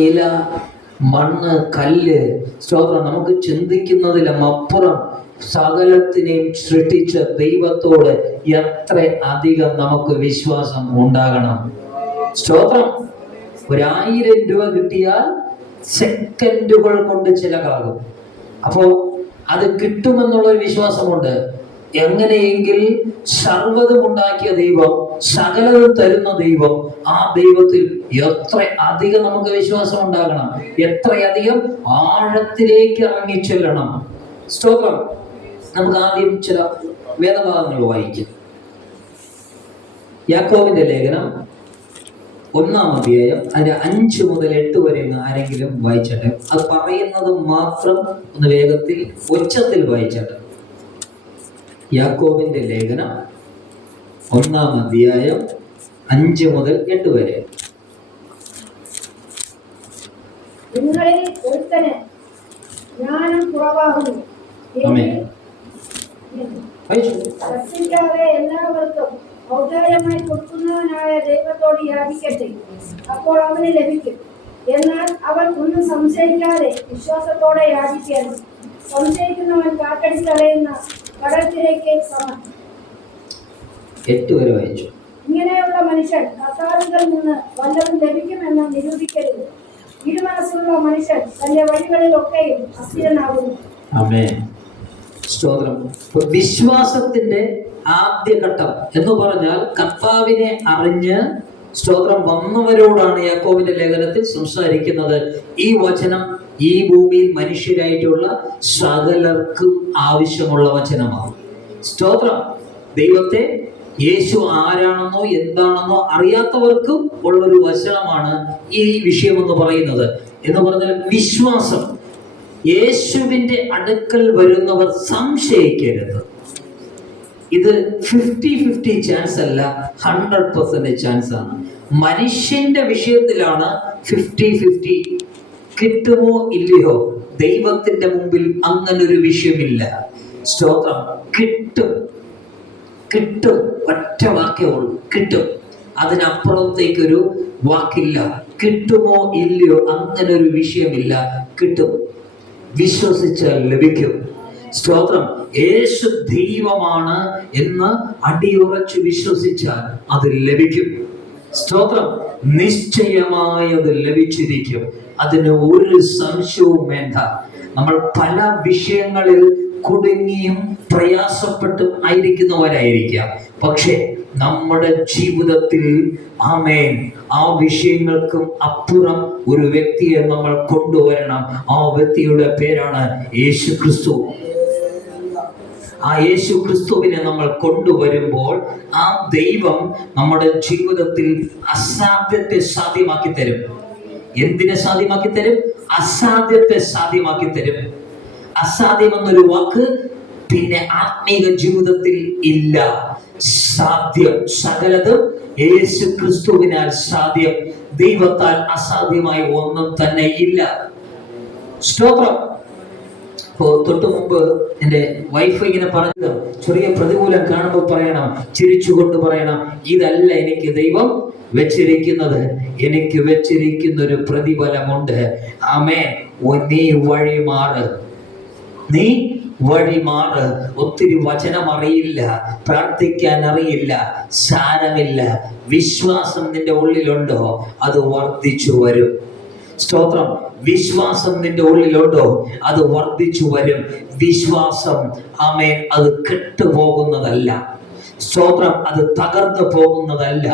ഇല, മണ്ണ്, കല്ല്, സ്തോത്രം, നമുക്ക് ചിന്തിക്കുന്നതിലും അപ്പുറം സകലത്തിനെയും സൃഷ്ടിച്ച ദൈവത്തോട് എത്ര അധികം നമുക്ക് വിശ്വാസം ഉണ്ടാകണം. സ്തോത്രം. 1000 രൂപ കിട്ടിയാൽ സെക്കൻഡുകൾ കൊണ്ട് ചിലവാകും. അപ്പോ അത് കിട്ടുമെന്നുള്ളൊരു വിശ്വാസമുണ്ട്. എങ്ങനെയെങ്കിൽ സർവ്വതും ഉണ്ടാക്കിയ ദൈവം, സകലതും തരുന്ന ദൈവം, ആ ദൈവത്തിൽ എത്ര അധികം നമുക്ക് വിശ്വാസം ഉണ്ടാകണം, എത്രയധികം ആഴത്തിലേക്ക് ഇറങ്ങി ചെല്ലണം. സ്തോത്രം. നമുക്ക് ആദ്യം ചില വേദഭാഗങ്ങൾ വായിക്കാം. യാക്കോബിന്റെ ലേഖനം 1-ാം അധ്യായം അതിന്റെ 5 മുതൽ 8 വരെ ആരെങ്കിലും വായിച്ചിട്ട് അത് പറയുന്നത് മാത്രം ഒന്ന് വേഗത്തിൽ ഉച്ചത്തിൽ വായിച്ചിട്ട്. യാക്കോബിന്റെ ലേഖനം 1-ാം അധ്യായം 5 മുതൽ 8 വരെ. നിങ്ങളിൽ ഒരുത്തന് ജ്ഞാനം കുറവാകുന്നു. എല്ലാവർക്കും ഔദാര്യമായി കൊടുക്കുന്നവനായ ദൈവത്തോട് യാചിക്കട്ടെ, അപ്പോൾ അവന് ലഭിക്കും. എന്നാൽ അവൻ ഒന്നും സംശയിക്കാതെ വിശ്വാസത്തോടെ യാചിക്കണം. സംശയിക്കുന്നവൻ കാറ്റടിച്ച് കളയുന്ന കടത്തിലേക്ക് സമം. 8 വരെ വായിച്ചു. ഇങ്ങനെയുള്ള മനുഷ്യൻ കർത്താവിൽ നിന്ന് വല്ലതും ലഭിക്കുമെന്ന് നിരൂപിക്കരുത്. ഇരുമനസ്സുള്ള മനുഷ്യൻ തന്റെ വഴികളിലൊക്കെയും അസ്ഥിരനാകുന്നു. ആമേൻ. സ്തോത്രം. വിശ്വാസത്തിന്റെ ആദ്യഘട്ടം എന്ന് പറഞ്ഞാൽ കർത്താവിനെ അറിഞ്ഞ് സ്തോത്രം വന്നവരോടാണ് യാക്കോബിന്റെ ലേഖനത്തിൽ സംസാരിക്കുന്നത്. ഈ വചനം ഈ ഭൂമിയിൽ മനുഷ്യരായിട്ടുള്ള സകലർക്കും ആവശ്യമുള്ള വചനമാണ്. സ്തോത്രം. ദൈവത്തെ, യേശു ആരാണെന്നോ എന്താണെന്നോ അറിയാത്തവർക്കും ഉള്ളൊരു വചനമാണ് ഈ വിഷയം എന്ന് പറയുന്നത്. എന്ന് പറഞ്ഞാൽ വിശ്വാസം. യേശുവിന്റെ അടുക്കൽ വരുന്നവർ സംശയിക്കരുത്. ഇത് 50-50 ചാൻസ് അല്ല, 100% ചാൻസ് ആണ്. മനുഷ്യന്റെ വിഷയത്തിലാണ് 50-50. കിട്ടുമോ ഇല്ലയോ? ദൈവത്തിന്റെ മുമ്പിൽ അങ്ങനൊരു വിഷയമില്ല. സ്തോത്രം. കിട്ടും, കിട്ടും. ഒറ്റ വാക്കേ ഉള്ളൂ, കിട്ടും. അതിനപ്പുറത്തേക്കൊരു വാക്കില്ല. കിട്ടുമോ ഇല്ലയോ അങ്ങനൊരു വിഷയമില്ല, കിട്ടും. വിശ്വസിച്ചാൽ ലഭിക്കും. സ്തോത്രം. യേശു ദൈവമാണ് എന്ന് അടിയുറച്ച് വിശ്വസിച്ചാൽ അത് ലഭിക്കും. സ്തോത്രം. നിശ്ചയമായി അത് ലഭിച്ചിരിക്കും. അതിന് ഒരു സംശയവും വേണ്ട. നമ്മൾ പല വിഷയങ്ങളിൽ കുടുങ്ങിയും പ്രയാസപ്പെട്ടും ആയിരിക്കുന്നവരായിരിക്കാം. പക്ഷേ നമ്മുടെ ജീവിതത്തിൽ ആമേൻ ആ വിഷയങ്ങൾക്കും അപ്പുറം ഒരു വ്യക്തിയെ നമ്മൾ കൊണ്ടുവരണം. ആ വ്യക്തിയുടെ പേരാണ് യേശു ക്രിസ്തു. ആ യേശു ക്രിസ്തുവിനെ നമ്മൾ കൊണ്ടുവരുമ്പോൾ ആ ദൈവം നമ്മുടെ ജീവിതത്തിൽ അസാധ്യത്തെ സാധ്യമാക്കി തരും. എന്തിനെ സാധ്യമാക്കി തരും? അസാധ്യത്തെ സാധ്യമാക്കി തരും. അസാധ്യം എന്നൊരു വാക്ക് പിന്നെ ആത്മീക ജീവിതത്തിൽ ഇല്ല. സാധ്യം. സകലതും യേശു ക്രിസ്തുവിനാൽ സാധ്യം. ദൈവത്താൽ അസാധ്യമായി ഒന്നും തന്നെ ഇല്ല. സ്തോത്രം. തൊട്ടു മുമ്പ് എൻ്റെ വൈഫ് ഇങ്ങനെ പറഞ്ഞത്, ചെറിയ പ്രതികൂലം കാണുമ്പോൾ പറയണം, ചിരിച്ചുകൊണ്ട് പറയണം, ഇതല്ല എനിക്ക് ദൈവം വെച്ചിരിക്കുന്നത്, എനിക്ക് വെച്ചിരിക്കുന്ന ഒരു പ്രതിഫലമുണ്ട്. ആമേൻ. നീ വഴി മാറ്, നീ വഴി മാറ്. ഒത്തിരി വചനം അറിയില്ല, പ്രാർത്ഥിക്കാൻ അറിയില്ല, സാരമില്ല. വിശ്വാസം നിന്റെ ഉള്ളിലുണ്ടോ അത് വർദ്ധിച്ചു വരും. സ്തോത്രം. വിശ്വാസം നിന്റെ ഉള്ളിലുണ്ടോ അത് വർദ്ധിച്ചു വരും. വിശ്വാസം ആമേൻ അത് കെട്ടുപോകുന്നതല്ല. സ്തോത്രം. അത് തകർന്നു പോകുന്നതല്ല.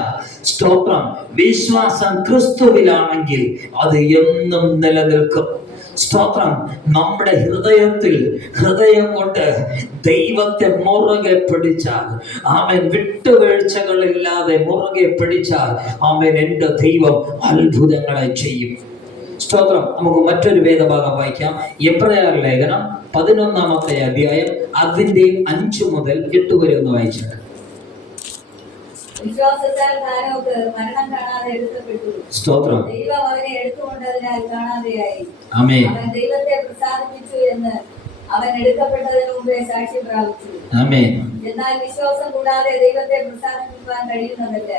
സ്തോത്രം. വിശ്വാസം ക്രിസ്തുവിലാണെങ്കിൽ അത് എന്നും നിലനിൽക്കും. സ്തോത്രം. നമ്മുടെ ഹൃദയം കൊണ്ട് ദൈവത്തെ മുറുകെ പിടിച്ചാൽ, ആമേൻ, വിട്ടുവീഴ്ചകളില്ലാതെ മുറുകെ പിടിച്ചാൽ, ആമേൻ, എൻ്റെ ദൈവം അത്ഭുതങ്ങളെ ചെയ്യും. സ്തോത്രം. നമുക്ക് മറ്റൊരു വേദഭാഗം വായിക്കാം. എബ്രായർ ലേഖനം 11-ാമത്തെ അധ്യായം അതിന്റെ 5 മുതൽ 8 വരെ ഒന്ന് വായിച്ചിട്ട്. വിശ്വാസത്താൽ ഹാനോക്ക് മരണം കാണാതെ എടുക്കപ്പെട്ടു. സ്തോത്രം. ദൈവം അവനെ എടുത്തുകൊണ്ടതിനാൽ കാണാതെയായി. ആമേൻ. അവൻ ദൈവത്തെ പ്രസാദിപ്പിച്ചു എന്ന് അവൻ എടുക്കപ്പെട്ടതിന് മുമ്പേ സാക്ഷി പ്രാപിച്ചു. ആമേൻ. എന്നാൽ വിശ്വാസം കൂടാതെ ദൈവത്തെ പ്രസാദിപ്പിക്കാൻ കഴിയുന്നതല്ല.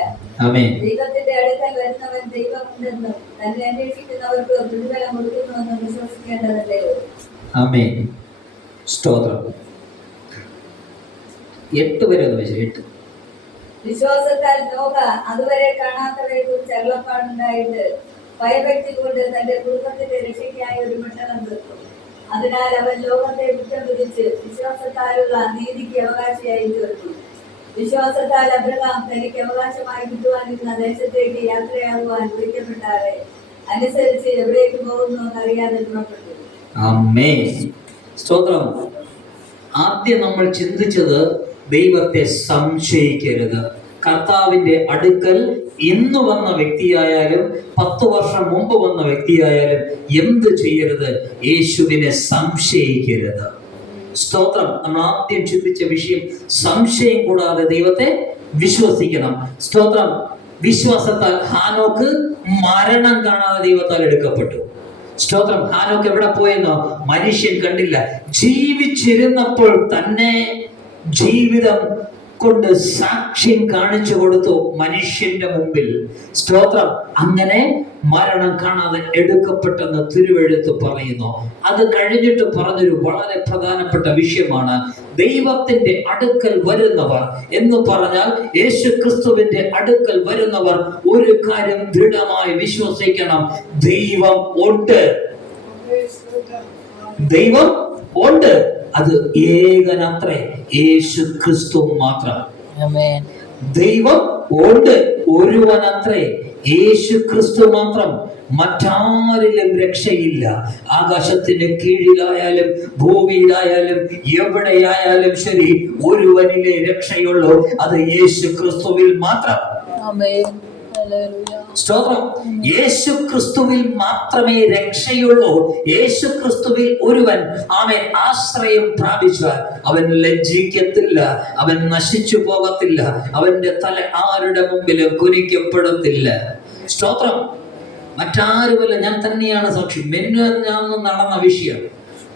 ആമേൻ. ദൈവത്തിന്റെ അടുക്കൽ വരുന്നവൻ ദൈവമുണ്ടെന്നും തന്നെ അന്വേഷിക്കുന്നവർക്ക് പ്രതിഫലം കൊടുക്കുന്നുവെന്നും വിശ്വസിക്കേണ്ടതല്ലയോ? ആമേൻ. സ്തോത്രം. 8 വരെ ഒന്ന് വെച്ചു. 8. വിശ്വാസത്താൽ നോഹ അതുവരെ കാണാത്തവയെ കുറിച്ച് അരുളപ്പാടുണ്ടായിട്ട് ഭയഭക്തി കൊണ്ട് തന്റെ കുടുംബത്തിന്റെ രക്ഷയ്ക്കായി ഒരു പെട്ടകം തീർത്തു. അതിനാൽ അവൻ ലോകത്തെ കുറ്റം വിധിച്ച് വിശ്വാസത്താലുള്ള നീതിക്ക് അവകാശിയായി തീർന്നു. വിശ്വാസത്താൽ അബ്രഹാം തനിക്ക് അവകാശമായി കിട്ടുവാനിരുന്ന ദേശത്തേക്ക് യാത്രയാകുവാൻ വിളിക്കപ്പെട്ടാറെ അനുസരിച്ച് എവിടേക്ക് പോകുന്നു എന്നറിയാതെ പുറപ്പെട്ടു. ആമേൻ. സ്തോത്രം. ആദ്യം നമ്മൾ ചിന്തിച്ചത് ദൈവത്തെ സംശയിക്കരുത്. കർത്താവിന്റെ അടുക്കൽ ഇന്ന് വന്ന വ്യക്തിയായാലും 10 വർഷം മുമ്പ് വന്ന വ്യക്തിയായാലും എന്ത് ചെയ്യരുത്? യേശുവിനെ സംശയിക്കരുത്. സ്തോത്രം. നമ്മൾ ആദ്യം ചിന്തിച്ച വിഷയം സംശയം കൂടാതെ ദൈവത്തെ വിശ്വസിക്കണം. സ്തോത്രം. വിശ്വാസത്താൽ ഹാനോക്ക് മരണം കാണാതെ ദൈവത്താൽ എടുക്കപ്പെട്ടു. സ്തോത്രം. ഹാനോക്ക് എവിടെ പോയെന്നോ മനുഷ്യൻ കണ്ടില്ല. ജീവിച്ചിരുന്നപ്പോൾ തന്നെ ജീവിതം കൊണ്ട് സാക്ഷ്യം കാണിച്ചു കൊടുത്തു മനുഷ്യന്റെ മുമ്പിൽ. സ്തോത്രം. അങ്ങനെ മരണം കാണാതെ എടുക്കപ്പെട്ടെന്ന് തിരുവെഴുത്ത് പറയുന്നു. അത് കഴിഞ്ഞിട്ട് പറഞ്ഞൊരു വളരെ പ്രധാനപ്പെട്ട വിഷയമാണ് ദൈവത്തിന്റെ അടുക്കൽ വരുന്നവർ എന്ന് പറഞ്ഞാൽ യേശു ക്രിസ്തുവിന്റെ അടുക്കൽ വരുന്നവർ ഒരു കാര്യം ദൃഢമായി വിശ്വസിക്കണം: ദൈവം ഉണ്ട്. ദൈവം ഉണ്ട്. അത് ഏകനത്രേ, യേശു ക്രിസ്തു മാത്രം. ദൈവം ഉണ്ട്, ഒരുവനത്രേ, യേശു ക്രിസ്തു മാത്രം. മറ്റാരിലും രക്ഷയില്ല. ആകാശത്തിന് കീഴിലായാലും ഭൂമിയിലായാലും എവിടെയായാലും ശരി, ഒരുവനിലെ രക്ഷയുള്ളൂ, അത് യേശു ക്രിസ്തുവിൽ മാത്രം. സ്തോത്രം. യേശു ക്രിസ്തുവിൽ മാത്രമേ രക്ഷയുള്ളൂ. യേശു ക്രിസ്തുവിൽ ഒരുവൻ ആമേൻ ആശ്രയം പ്രാപിച്ചാൽ അവൻ ലജ്ജിക്കത്തില്ല, അവൻ നശിച്ചു പോകത്തില്ല, അവന്റെ തല ആരുടെ മുമ്പിലും കുനിക്കപ്പെടത്തില്ല. സ്തോത്രം. മറ്റാരുമല്ല, ഞാൻ തന്നെയാണ് സാക്ഷി. ഞാൻ നടന്ന വിഷയം.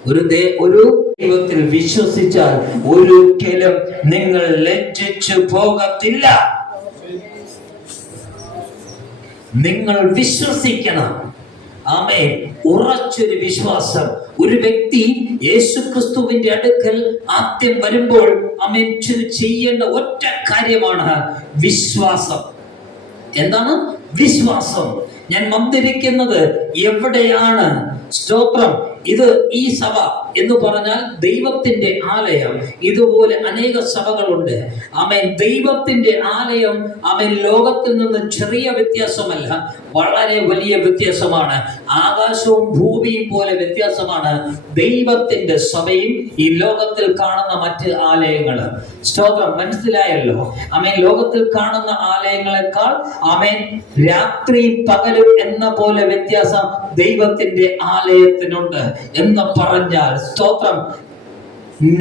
ഒരു ദൈവത്തിൽ വിശ്വസിച്ചാൽ ഒരിക്കലും നിങ്ങൾ ലജ്ജിച്ചു പോകത്തില്ല. നിങ്ങൾ വിശ്വസിക്കണം. ആമേൻ. ഉറച്ചൊരു വിശ്വാസം. ഒരു വ്യക്തി യേശുക്രിസ്തുവിന്റെ അടുക്കൽ ആദ്യം വരുമ്പോൾ ആമേൻ ചെയ്യേണ്ട ഒറ്റ കാര്യമാണ് വിശ്വാസം. എന്താണ് വിശ്വാസം? ഞാൻ വന്നിരിക്കുന്നത് എവിടെയാണ്? സ്തോത്രം. ഇത് ഈ സഭ എന്ന് പറഞ്ഞാൽ ദൈവത്തിന്റെ ആലയം. ഇതുപോലെ അനേക സഭകളുണ്ട്. ആമേൻ. ദൈവത്തിന്റെ ആലയം ആമേൻ ലോകത്തിൽ നിന്ന് ചെറിയ വ്യത്യാസമല്ല, വളരെ വലിയ വ്യത്യാസമാണ്. ആകാശവും ഭൂമിയും പോലെ വ്യത്യാസമാണ് ദൈവത്തിന്റെ സഭയും ഈ ലോകത്തിൽ കാണുന്ന മറ്റ് ആലയങ്ങള്. സ്തോത്രം. മനസ്സിലായല്ലോ? ആമേൻ. ലോകത്തിൽ കാണുന്ന ആലയങ്ങളെക്കാൾ ആമേൻ രാത്രി പകലും എന്ന പോലെ വ്യത്യാസം ദൈവത്തിന്റെ ആലയത്തിനുണ്ട് എന്ന് പറഞ്ഞാൽ, സ്തോത്രം,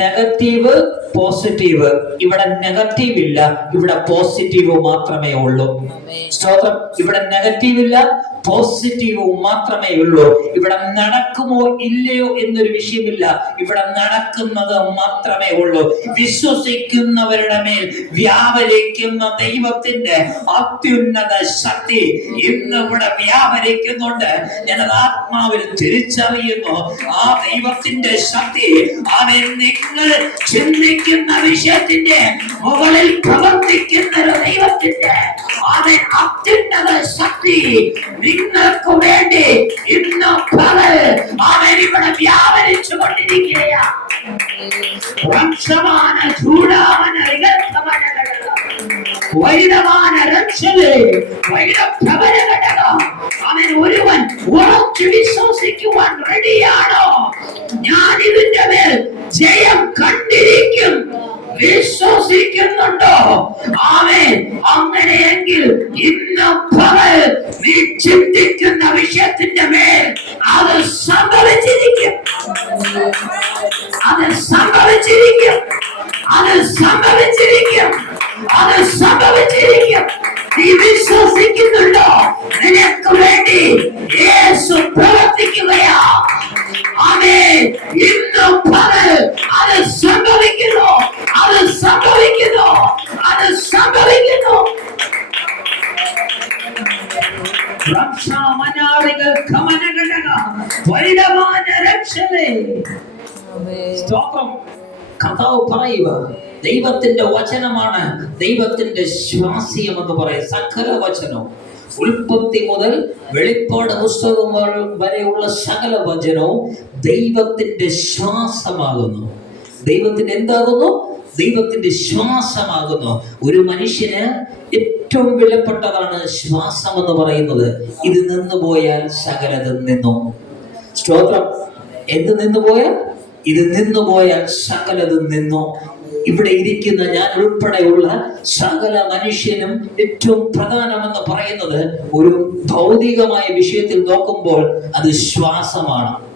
നെഗറ്റീവ് പോസിറ്റീവ്. ഇവിടെ നെഗറ്റീവ് ഇല്ല, ഇവിടെ പോസിറ്റീവ് മാത്രമേ ഉള്ളൂ. സ്തോത്രം. ഇവിടെ നെഗറ്റീവ് ഇല്ല, പോസിറ്റീവ് മാത്രമേ ഉള്ളൂ. ഇവിടെ നടക്കുമോ ഇല്ലയോ എന്നൊരു വിഷയമില്ല, ഇവിടെ നടക്കുന്നത് മാത്രമേ ഉള്ളൂ. വിശ്വസിക്കുന്നവരുടെ മേൽ വ്യാപരിക്കുന്ന ദൈവത്തിന്റെ അത്യുന്നത ശക്തി ഇന്ന് ഇവിടെ വ്യാപരിക്കുന്നുണ്ട്. ഞാനത് ആത്മാവിൽ തിരിച്ചറിയുന്നു. ആ ദൈവത്തിന്റെ ശക്തി അവൻ നിങ്ങൾ ചിന്തിക്കുന്ന വിഷയത്തിന്റെ മുകളിൽ പ്രവർത്തിക്കുന്ന ഒരു ദൈവത്തിന്റെ അവൻ അത്യുന്നത ശക്തി നിങ്ങൾക്ക് വേണ്ടി ഇന്ന് പകൽ അവൻ ഇവിടെ വ്യാപരിച്ചു കൊണ്ടിരിക്കുകയാണ്. അവൻ ഒരുവൻ ഉറച്ചു വിശ്വസിക്കുവാൻ റെഡിയാണോ? ഞാൻ ഇതിന്റെ മേൽ ജയം കണ്ടിരിക്കും. വിശ്വസിക്കുന്നുണ്ടോ? ആമേൻ. അങ്ങനെയെങ്കിൽ ഇന്ന് പകൽ നീ ചിന്തിക്കുന്ന വിഷയത്തിന്റെ മേൽ അത് സംഭവിച്ചിരിക്കും. അത് സംഭവിച്ചിരിക്കും. അത് സംഭവിച്ചിരിക്കും. അത് സംഭവിച്ചിരിക്കും. നീ വിശ്വസിക്കുന്നുണ്ടോ? നിനക്ക് വേണ്ടി യേശു പ്രവർത്തിക്കുകയാ. ആമേൻ. ഇന്ന് പകൽ സ്തോത്രം. കർത്താവ് പറയുക, ദൈവത്തിന്റെ വചനമാണ് ദൈവത്തിന്റെ ശ്വാസീയം എന്ന് പറയും. സകല വചനവും, ഉൽപ്പത്തി മുതൽ വെളിപ്പാട് പുസ്തകം വരെയുള്ള സകല വചനവും ദൈവത്തിന്റെ ശ്വാസമാകുന്നു. ദൈവത്തിന്റെ എന്താകുന്നു? ദൈവത്തിന്റെ ശ്വാസമാകുന്നു. ഒരു മനുഷ്യന് ഏറ്റവും വിലപ്പെട്ടതാണ് ശ്വാസം എന്ന് പറയുന്നത്. ഇത് നിന്നുപോയാൽ സകലതും നിന്നു. സ്തോത്രം. എന്ത് നിന്നുപോയാൽ? ഇത് നിന്നുപോയാൽ സകലതും നിന്നു. ഇവിടെ ഇരിക്കുന്ന ഞാൻ ഉൾപ്പെടെയുള്ള സകല മനുഷ്യനും ഏറ്റവും പ്രധാനമെന്ന് പറയുന്നത് ഒരു ഭൗതികമായ വിഷയത്തിൽ നോക്കുമ്പോൾ അത് ശ്വാസമാണ്.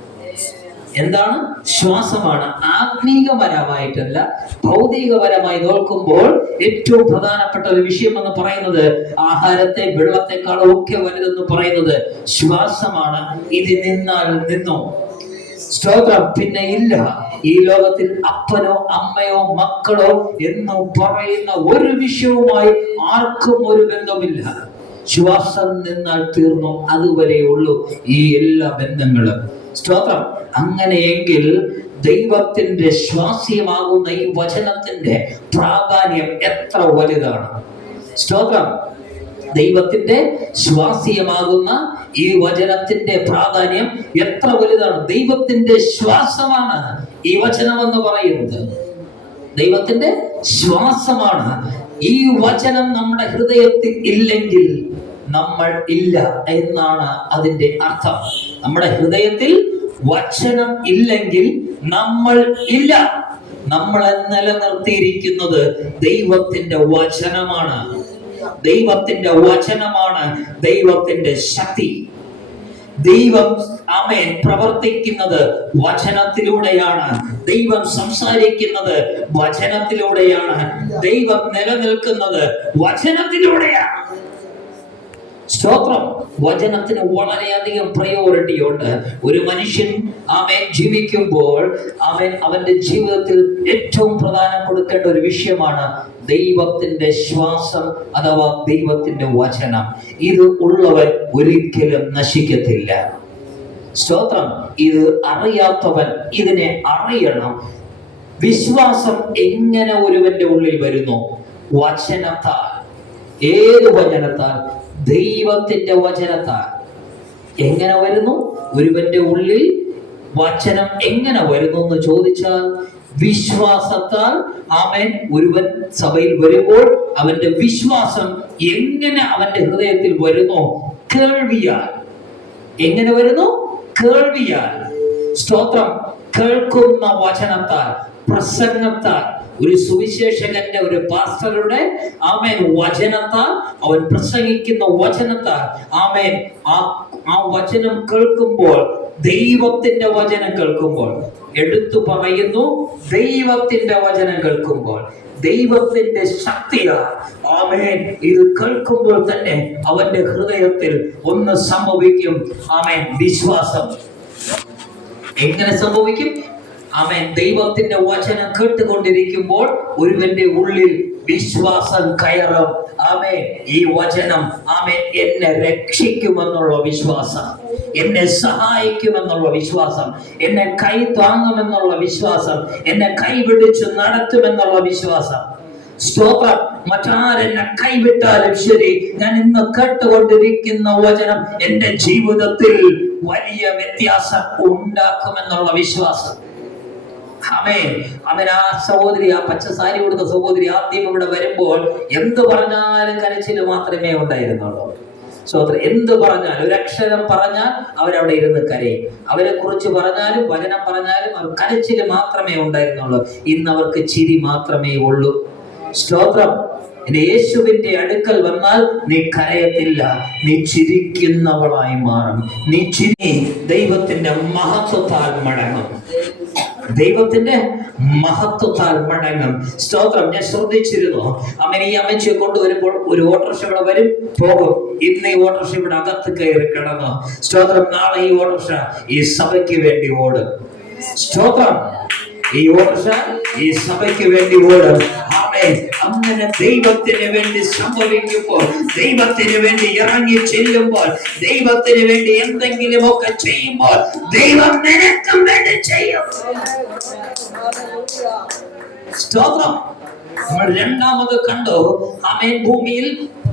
എന്താണ്? ശ്വാസമാണ്. ആത്മീകപരമായിട്ടല്ല, ഭൗതികപരമായി നോക്കുമ്പോൾ ഏറ്റവും പ്രധാനപ്പെട്ട ഒരു വിഷയം എന്ന് പറയുന്നത് ആഹാരത്തെ വെള്ളത്തെക്കാളും ഒക്കെ വലുതെന്ന് പറയുന്നത് ശ്വാസമാണ്. ഇത് നിന്നാൽ നിന്നു. സ്തോത്രം. പിന്നെ ഇല്ല ഈ ലോകത്തിൽ അപ്പനോ അമ്മയോ മക്കളോ എന്ന് പറയുന്ന ഒരു വിഷയവുമായി ആർക്കും ഒരു ബന്ധമില്ല. ശ്വാസം നിന്നാൽ തീർന്നു. അതുവരെ ഉള്ളൂ ഈ എല്ലാ ബന്ധങ്ങളും. സ്തോത്രം. അങ്ങനെയെങ്കിൽ ദൈവത്തിന്റെ ശ്വാസ്യമാകുന്ന ഈ വചനത്തിന്റെ പ്രാധാന്യം എത്ര വലുതാണ്. സ്തോത്രം. ദൈവത്തിന്റെ ശ്വാസീയമാകുന്ന ഈ വചനത്തിന്റെ പ്രാധാന്യം എത്ര വലുതാണ്. ദൈവത്തിന്റെ ശ്വാസമാണ് ഈ വചനം എന്ന് പറയുന്നത്. ദൈവത്തിന്റെ ശ്വാസമാണ്. ഈ വചനം നമ്മുടെ ഹൃദയത്തിൽ ഇല്ലെങ്കിൽ നമ്മൾ ഇല്ല എന്നാണ് അതിന്റെ അർത്ഥം. നമ്മുടെ ഹൃദയത്തിൽ വചനം ഇല്ലെങ്കിൽ നമ്മൾ ഇല്ല. നമ്മളെ നിലനിർത്തിയിരിക്കുന്നത് ദൈവത്തിന്റെ വചനമാണ്. ദൈവത്തിന്റെ വചനമാണ് ദൈവത്തിന്റെ ശക്തി. ദൈവം ആമേൻ പ്രവർത്തിക്കുന്നത് വചനത്തിലൂടെയാണ്. ദൈവം സംസാരിക്കുന്നത് വചനത്തിലൂടെയാണ്. ദൈവം നിലനിൽക്കുന്നത് വചനത്തിലൂടെയാണ്. സ്തോത്രം. വചനത്തിന് വളരെയധികം പ്രയോറിറ്റി ഉണ്ട്. ഒരു മനുഷ്യൻ ആമേൻ ജീവിക്കുമ്പോൾ അവന്റെ ജീവിതത്തിൽ ഏറ്റവും പ്രധാനം കൊടുക്കേണ്ട ഒരു വിഷയമാണ് ദൈവത്തിന്റെ ശ്വാസം അഥവാ ദൈവത്തിന്റെ വചനം. ഇത് ഉള്ളവൻ ഒരിക്കലും നശിക്കത്തില്ല. സ്തോത്രം. ഇത് അറിയാത്തവൻ ഇതിനെ അറിയണം. വിശ്വാസം എങ്ങനെ ഒരുവന്റെ ഉള്ളിൽ വരുന്നു? വചനത്താൽ. ഏത് വചനത്താൽ? ദൈവത്തിന്റെ വചനത്താൽ. എങ്ങനെ വരുന്നു? ഒരുവന്റെ ഉള്ളിൽ വചനം എങ്ങനെ വരുന്നു എന്ന് ചോദിച്ചാൽ വിശ്വാസത്താൽ. ആമേൻ. ഒരുവൻ സഭയിൽ വരുമ്പോൾ അവന്റെ വിശ്വാസം എങ്ങനെ അവന്റെ ഹൃദയത്തിൽ വരുന്നു? കേൾവിയാൽ. എങ്ങനെ വരുന്നു? കേൾവിയാൽ. സ്തോത്രം. കേൾക്കുന്ന വചനത്താൽ, പ്രസംഗത്താൽ. ഒരു സുവിശേഷകന്റെ, ഒരു പാസ്റ്ററുടെ ആമേൻ വചനത്താൽ, അവൻ പ്രസംഗിക്കുന്ന വചനത്താൽ ആമേൻ ആ വചനം കേൾക്കുമ്പോൾ, ദൈവത്തിന്റെ വചനം കേൾക്കുമ്പോൾ, എടുത്തു പറയുന്നു ദൈവത്തിന്റെ വചനം കേൾക്കുമ്പോൾ ദൈവത്തിന്റെ ശക്തിയാൽ ആമേൻ ഇത് കേൾക്കുമ്പോൾ തന്നെ അവന്റെ ഹൃദയത്തിൽ ഒന്ന് സംഭവിക്കും. ആമേൻ. വിശ്വാസം. എങ്ങനെ സംഭവിക്കും? ആമേൻ. ദൈവത്തിന്റെ വചനം കേട്ടുകൊണ്ടിരിക്കുമ്പോൾ ഒരുവന്റെ ഉള്ളിൽ വിശ്വാസം കയറും. ആമേൻ. ഈ വചനം ആമേൻ എന്നെ രക്ഷിക്കുമെന്നുള്ള വിശ്വാസം, എന്നെ സഹായിക്കുമെന്നുള്ള വിശ്വാസം, എന്നെ കൈ താങ്ങുമെന്നുള്ള വിശ്വാസം, എന്നെ കൈപിടിച്ച് നടത്തുമെന്നുള്ള വിശ്വാസം. സ്തോത്രം. മറ്റാരെന്നെ കൈവിട്ടാലും ശരി, ഞാൻ ഇന്ന് കേട്ടുകൊണ്ടിരിക്കുന്ന വചനം എന്റെ ജീവിതത്തിൽ വലിയ വ്യത്യാസം ഉണ്ടാക്കുമെന്നുള്ള വിശ്വാസം. ആമേൻ. അവൻ ആ സഹോദരി, ആ പച്ച സാരി കൊടുത്ത സഹോദരി ആദ്യം ഇവിടെ വരുമ്പോൾ എന്ത് പറഞ്ഞാലും കരച്ചിൽ മാത്രമേ ഉണ്ടായിരുന്നുള്ളൂ. സ്തോത്രം. എന്ത് പറഞ്ഞാലും, ഒരക്ഷരം പറഞ്ഞാൽ അവരവിടെ ഇരുന്ന് കരയും. അവരെ കുറിച്ച് പറഞ്ഞാലും വചനം പറഞ്ഞാലും അവർ കരച്ചിൽ മാത്രമേ ഉണ്ടായിരുന്നുള്ളൂ. ഇന്ന് അവർക്ക് ചിരി മാത്രമേ ഉള്ളൂ. സ്തോത്രം. യേശുവിന്റെ അടുക്കൽ വന്നാൽ നീ കരയത്തില്ല, നീ ചിരിക്കുന്നവളായി മാറും. നീ ചിരി ദൈവത്തിന്റെ മഹത്വത്താൽ മടങ്ങും. ദൈവത്തിന്റെ മഹത്വത്താൽ മടങ്ങും. സ്തോത്രം. ഞാൻ ശ്രദ്ധിച്ചിരുന്നു. അമ്മ ഈ അമ്മച്ചിയെ കൊണ്ടുവരുമ്പോൾ ഒരു ഓട്ടോറിക്ഷ ഇവിടെ വരും, പോകും. ഇന്ന് ഈ ഓട്ടോറിക്ഷ ഇവിടെ അകത്ത് കയറി കിടന്നു. സ്തോത്രം. നാളെ ഈ ഓട്ടോറിക്ഷ ഈ സഭയ്ക്ക് വേണ്ടി ഓടും. സ്തോത്രം. ഈ ഓട്ടോറിക്ഷ ഈ സഭയ്ക്ക് വേണ്ടി ഓടും. ആമേൻ. അങ്ങനെ ദൈവത്തിന് വേണ്ടി സംഭവിക്കുമ്പോൾ, ദൈവത്തിന് വേണ്ടി ഇറങ്ങി ചെല്ലുമ്പോൾ, ദൈവത്തിന് വേണ്ടി എന്തെങ്കിലും ഒക്കെ ചെയ്യുമ്പോൾ ദൈവം നിനക്കും വേണ്ടി ചെയ്യും. സ്തോത്രം. നമ്മൾ രണ്ടാമത് കണ്ടു, ആമേൻ, ഭൂമിയിൽ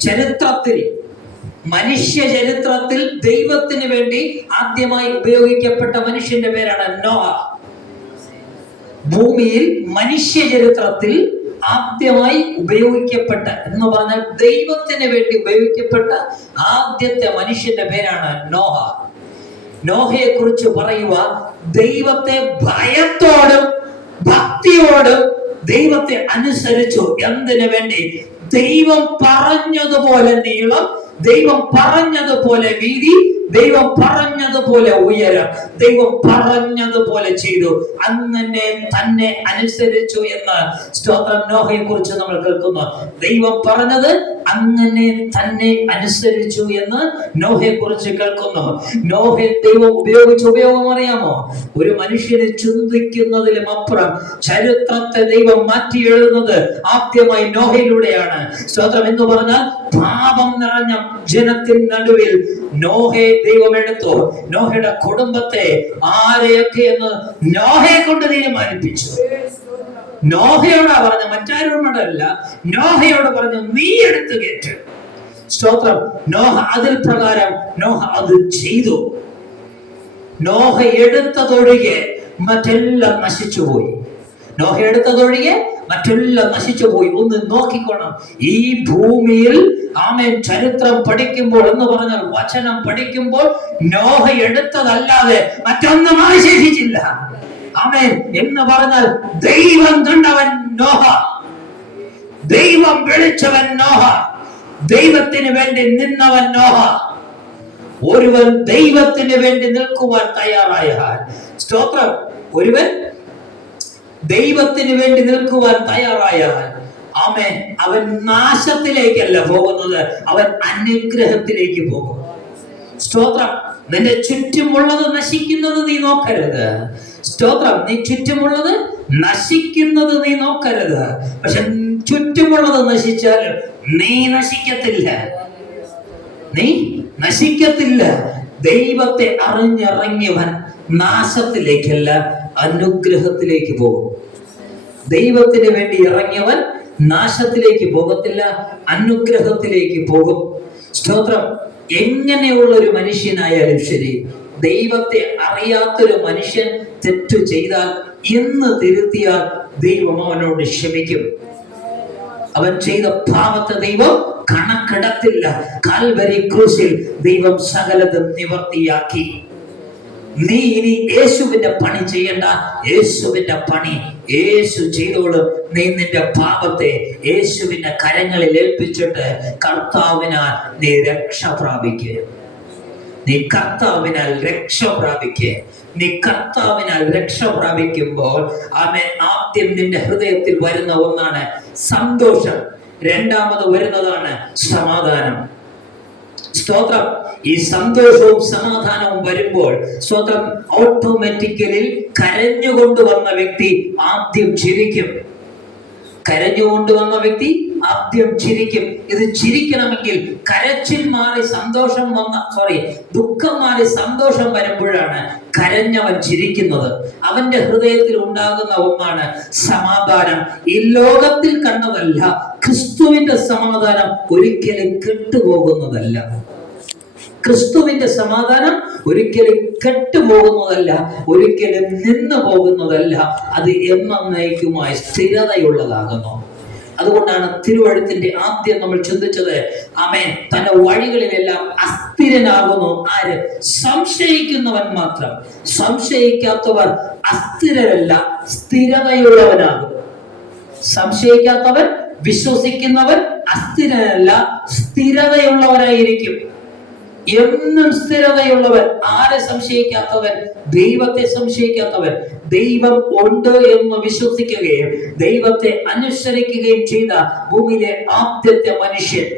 ചരിത്രത്തിൽ, മനുഷ്യ ചരിത്രത്തിൽ ദൈവത്തിന് വേണ്ടി ആദ്യമായി ഉപയോഗിക്കപ്പെട്ട മനുഷ്യന്റെ പേരാണ് നോഹ. ഭൂമിയിൽ മനുഷ്യ ചരിത്രത്തിൽ ആദ്യമായി ഉപയോഗിക്കപ്പെട്ട എന്ന് പറഞ്ഞാൽ ദൈവത്തിന് വേണ്ടി ഉപയോഗിക്കപ്പെട്ട ആദ്യത്തെ മനുഷ്യന്റെ പേരാണ് നോഹ. നോഹയെ കുറിച്ച് പറയുക, ദൈവത്തെ ഭയത്തോടും ഭക്തിയോടും ദൈവത്തെ അനുസരിച്ചു. എന്തിനു വേണ്ടി? ദൈവം പറഞ്ഞതുപോലെ നീളം, ദൈവം പറഞ്ഞതുപോലെ വീതി, ദൈവം പറഞ്ഞതുപോലെ ഉയരം, ദൈവം പറഞ്ഞതുപോലെ ചെയ്തു. അങ്ങനെ തന്നെ അനുസരിച്ചു എന്ന് സ്തോത്രം നോഹയെ കുറിച്ച് നമ്മൾ കേൾക്കുന്നു. ദൈവം പറഞ്ഞത് അങ്ങനെ തന്നെ അനുസരിച്ചു എന്ന് നോഹയെ കുറിച്ച് കേൾക്കുന്നു. നോഹയെ ദൈവം ഉപയോഗിച്ച ഉപയോഗം അറിയാമോ? ഒരു മനുഷ്യന് ചിന്തിക്കുന്നതിലും അപ്പുറം ചരിത്രത്തെ ദൈവം മാറ്റി എഴുതുന്നത് ആദ്യമായി നോഹയിലൂടെയാണ്. സ്തോത്രം. എന്ന് പറഞ്ഞാൽ പാപം നിറഞ്ഞ ജനത്തിൻ നടുവിൽ നോഹയെ ദൈവം എടുത്തു. നോഹയുടെ കുടുംബത്തെ ആരെയൊക്കെ എന്ന് നോഹയെ കൊണ്ട് തീരുമാനിപ്പിച്ചു. നോഹയോടാ പറഞ്ഞ, മറ്റാരോടല്ല, നോഹയോട് പറഞ്ഞു, നീ എടുത്തു കേട്ട്. സ്തോത്രം. നോഹ അതിൽ പ്രകാരം നോഹ അത് ചെയ്തു. നോഹ എടുത്തതൊഴികെ മറ്റെല്ലാം നശിച്ചുപോയി. നോഹ എടുത്തതൊഴികെ മറ്റെല്ലാം നശിച്ചുപോയി. ഒന്ന് നോക്കിക്കോണം, ഈ ഭൂമിയിൽ ആമേൻ ചരിത്രം പഠിക്കുമ്പോൾ എന്ന് പറഞ്ഞാൽ വചനം പഠിക്കുമ്പോൾ നോഹ എടുത്തതല്ലാതെ മറ്റൊന്നും അവശേഷിച്ചില്ല. ആമേൻ എന്ന് പറഞ്ഞാൽ ദൈവം കണ്ടവൻ നോഹ, ദൈവം വിളിച്ചവൻ നോഹ, ദൈവത്തിന് വേണ്ടി നിന്നവൻ നോഹ. ഒരുവൻ ദൈവത്തിന് വേണ്ടി നിൽക്കുവാൻ തയ്യാറായാൽ, സ്തോത്രം, ഒരുവൻ ദൈവത്തിന് വേണ്ടി നിൽക്കുവാൻ തയ്യാറായാൽ, ആമേൻ, അവൻ നാശത്തിലേക്കല്ല പോകുന്നത്, അവൻ അനുഗ്രഹത്തിലേക്ക് പോകും. സ്തോത്രം. നിന്റെ ചുറ്റുമുള്ളത് നശിക്കുന്നത് നീ നോക്കരുത്. സ്തോത്രം. നീ ചുറ്റുമുള്ളത് നശിക്കുന്നത് നീ നോക്കരുത്. പക്ഷെ ചുറ്റുമുള്ളത് നശിച്ചാൽ നീ നശിക്കത്തില്ല, നീ നശിക്കത്തില്ല. ദൈവത്തെ അറിഞ്ഞിറങ്ങിയവൻ നാശത്തിലേക്കല്ല അനുഗ്രഹത്തിലേക്ക് പോകും. ദൈവത്തിന് വേണ്ടി ഇറങ്ങിയവൻ നാശത്തിലേക്ക് പോകത്തില്ല, അനുഗ്രഹത്തിലേക്ക് പോകും. സ്തോത്രം. എങ്ങനെയുള്ള ഒരു മനുഷ്യനായാലും ശരി, ദൈവത്തെ അറിയാത്തൊരു മനുഷ്യൻ തെറ്റു ചെയ്താൽ, എന്ന് തിരുത്തിയാൽ ദൈവം അവനോട് ക്ഷമിക്കും. അവൻ ചെയ്ത പാപത്തെ ദൈവം കണക്കിടത്തില്ല. കാൽവരി ക്രൂശിൽ ദൈവം സകലതും നിവർത്തിയാക്കി. നീ ഇനി യേശുവിന്റെ പണി ചെയ്യണ്ട, യേശുവിന്റെ പണി യേശു ചെയ്തോളും. നീ നിന്റെ പാപത്തെ യേശുവിന്റെ കരങ്ങളിൽ ഏൽപ്പിച്ചിട്ട് കർത്താവിനാൽ നീ രക്ഷ പ്രാപിക്കുക. നീ കർത്താവിനാൽ രക്ഷ പ്രാപിക്കുക. നീ കർത്താവിനാൽ രക്ഷ പ്രാപിക്കുമ്പോൾ ആമേൻ, ആദ്യം നിന്റെ ഹൃദയത്തിൽ വരുന്ന ഒന്നാണ് സന്തോഷം, രണ്ടാമത് വരുന്നതാണ് സമാധാനം. സ്തോത്രം. ഈ സന്തോഷവും സമാധാനവും വരുമ്പോൾ, സ്തോത്രം, ഓട്ടോമാറ്റിക്കലി കരഞ്ഞുകൊണ്ട് വന്ന വ്യക്തി ആദ്യം ചിരിക്കും. കരഞ്ഞുകൊണ്ട് വന്ന വ്യക്തി ആദ്യം ചിരിക്കും. ഇത് ചിരിക്കണമെങ്കിൽ കരച്ചിൽ മാറി സന്തോഷം ദുഃഖം മാറി സന്തോഷം വരുമ്പോഴാണ് കരഞ്ഞവൻ ചിരിക്കുന്നത്. അവന്റെ ഹൃദയത്തിൽ ഉണ്ടാകുന്ന ഒന്നാണ് സമാധാനം. ഈ ലോകത്തിൽ കണ്ടതല്ല, ക്രിസ്തുവിന്റെ സമാധാനം ഒരിക്കലും കെട്ടുപോകുന്നതല്ല. ക്രിസ്തുവിന്റെ സമാധാനം ഒരിക്കലും കെട്ടുപോകുന്നതല്ല, ഒരിക്കലും നിന്നു പോകുന്നതല്ല. അത് എന്നേക്കുമായി സ്ഥിരതയുള്ളതാകുന്നു. അതുകൊണ്ടാണ് തിരുവഴുത്തിന്റെ ആദ്യം നമ്മൾ ചിന്തിച്ചത്, ആമേൻ, തന്റെ വഴികളിലെല്ലാം അസ്ഥിരനാകുന്നു ആര്? സംശയിക്കുന്നവൻ മാത്രം. സംശയിക്കാത്തവർ അസ്ഥിരരല്ല, സ്ഥിരതയുള്ളവനാകും. സംശയിക്കാത്തവൻ, വിശ്വസിക്കുന്നവൻ അസ്ഥിരനല്ല, സ്ഥിരതയുള്ളവരായിരിക്കും. എന്നും സ്ഥിരതയുള്ളവൻ. ആരെ സംശയിക്കാത്തവൻ? ദൈവത്തെ സംശയിക്കാത്തവൻ. ദൈവം ഉണ്ട് എന്ന് വിശ്വസിക്കുകയും ദൈവത്തെ അനുസരിക്കുകയും ചെയ്ത ഭൂമിയിലെ ആദ്യത്തെ മനുഷ്യൻ,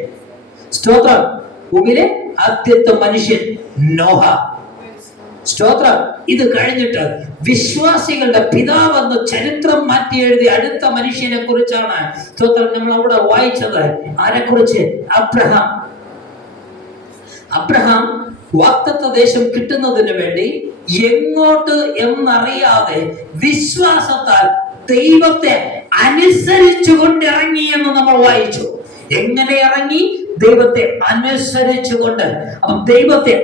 സ്തോത്രം, ഭൂമിയിലെ ആദ്യത്തെ മനുഷ്യൻ നോഹ. സ്തോത്രം. ഇത് കഴിഞ്ഞിട്ട് വിശ്വാസികളുടെ പിതാവെന്ന് ചരിത്രം മാറ്റി എഴുതിയ അടുത്ത മനുഷ്യനെ കുറിച്ചാണ് സ്തോത്രം നമ്മൾ അവിടെ വായിച്ചത്. ആരെക്കുറിച്ച്? അബ്രഹാം. അബ്രഹാം വാഗ്ദത്ത ദേശം കിട്ടുന്നതിന് വേണ്ടി എങ്ങോട്ട് എന്നറിയാതെ വിശ്വാസത്താൽ ദൈവത്തെ അനുസരിച്ചുകൊണ്ട് ഇറങ്ങി എന്ന് നമ്മൾ വായിച്ചു. എങ്ങനെ ഇറങ്ങി? ദൈവത്തെ അനുസരിച്ചുകൊണ്ട്. അപ്പം ദൈവത്തെ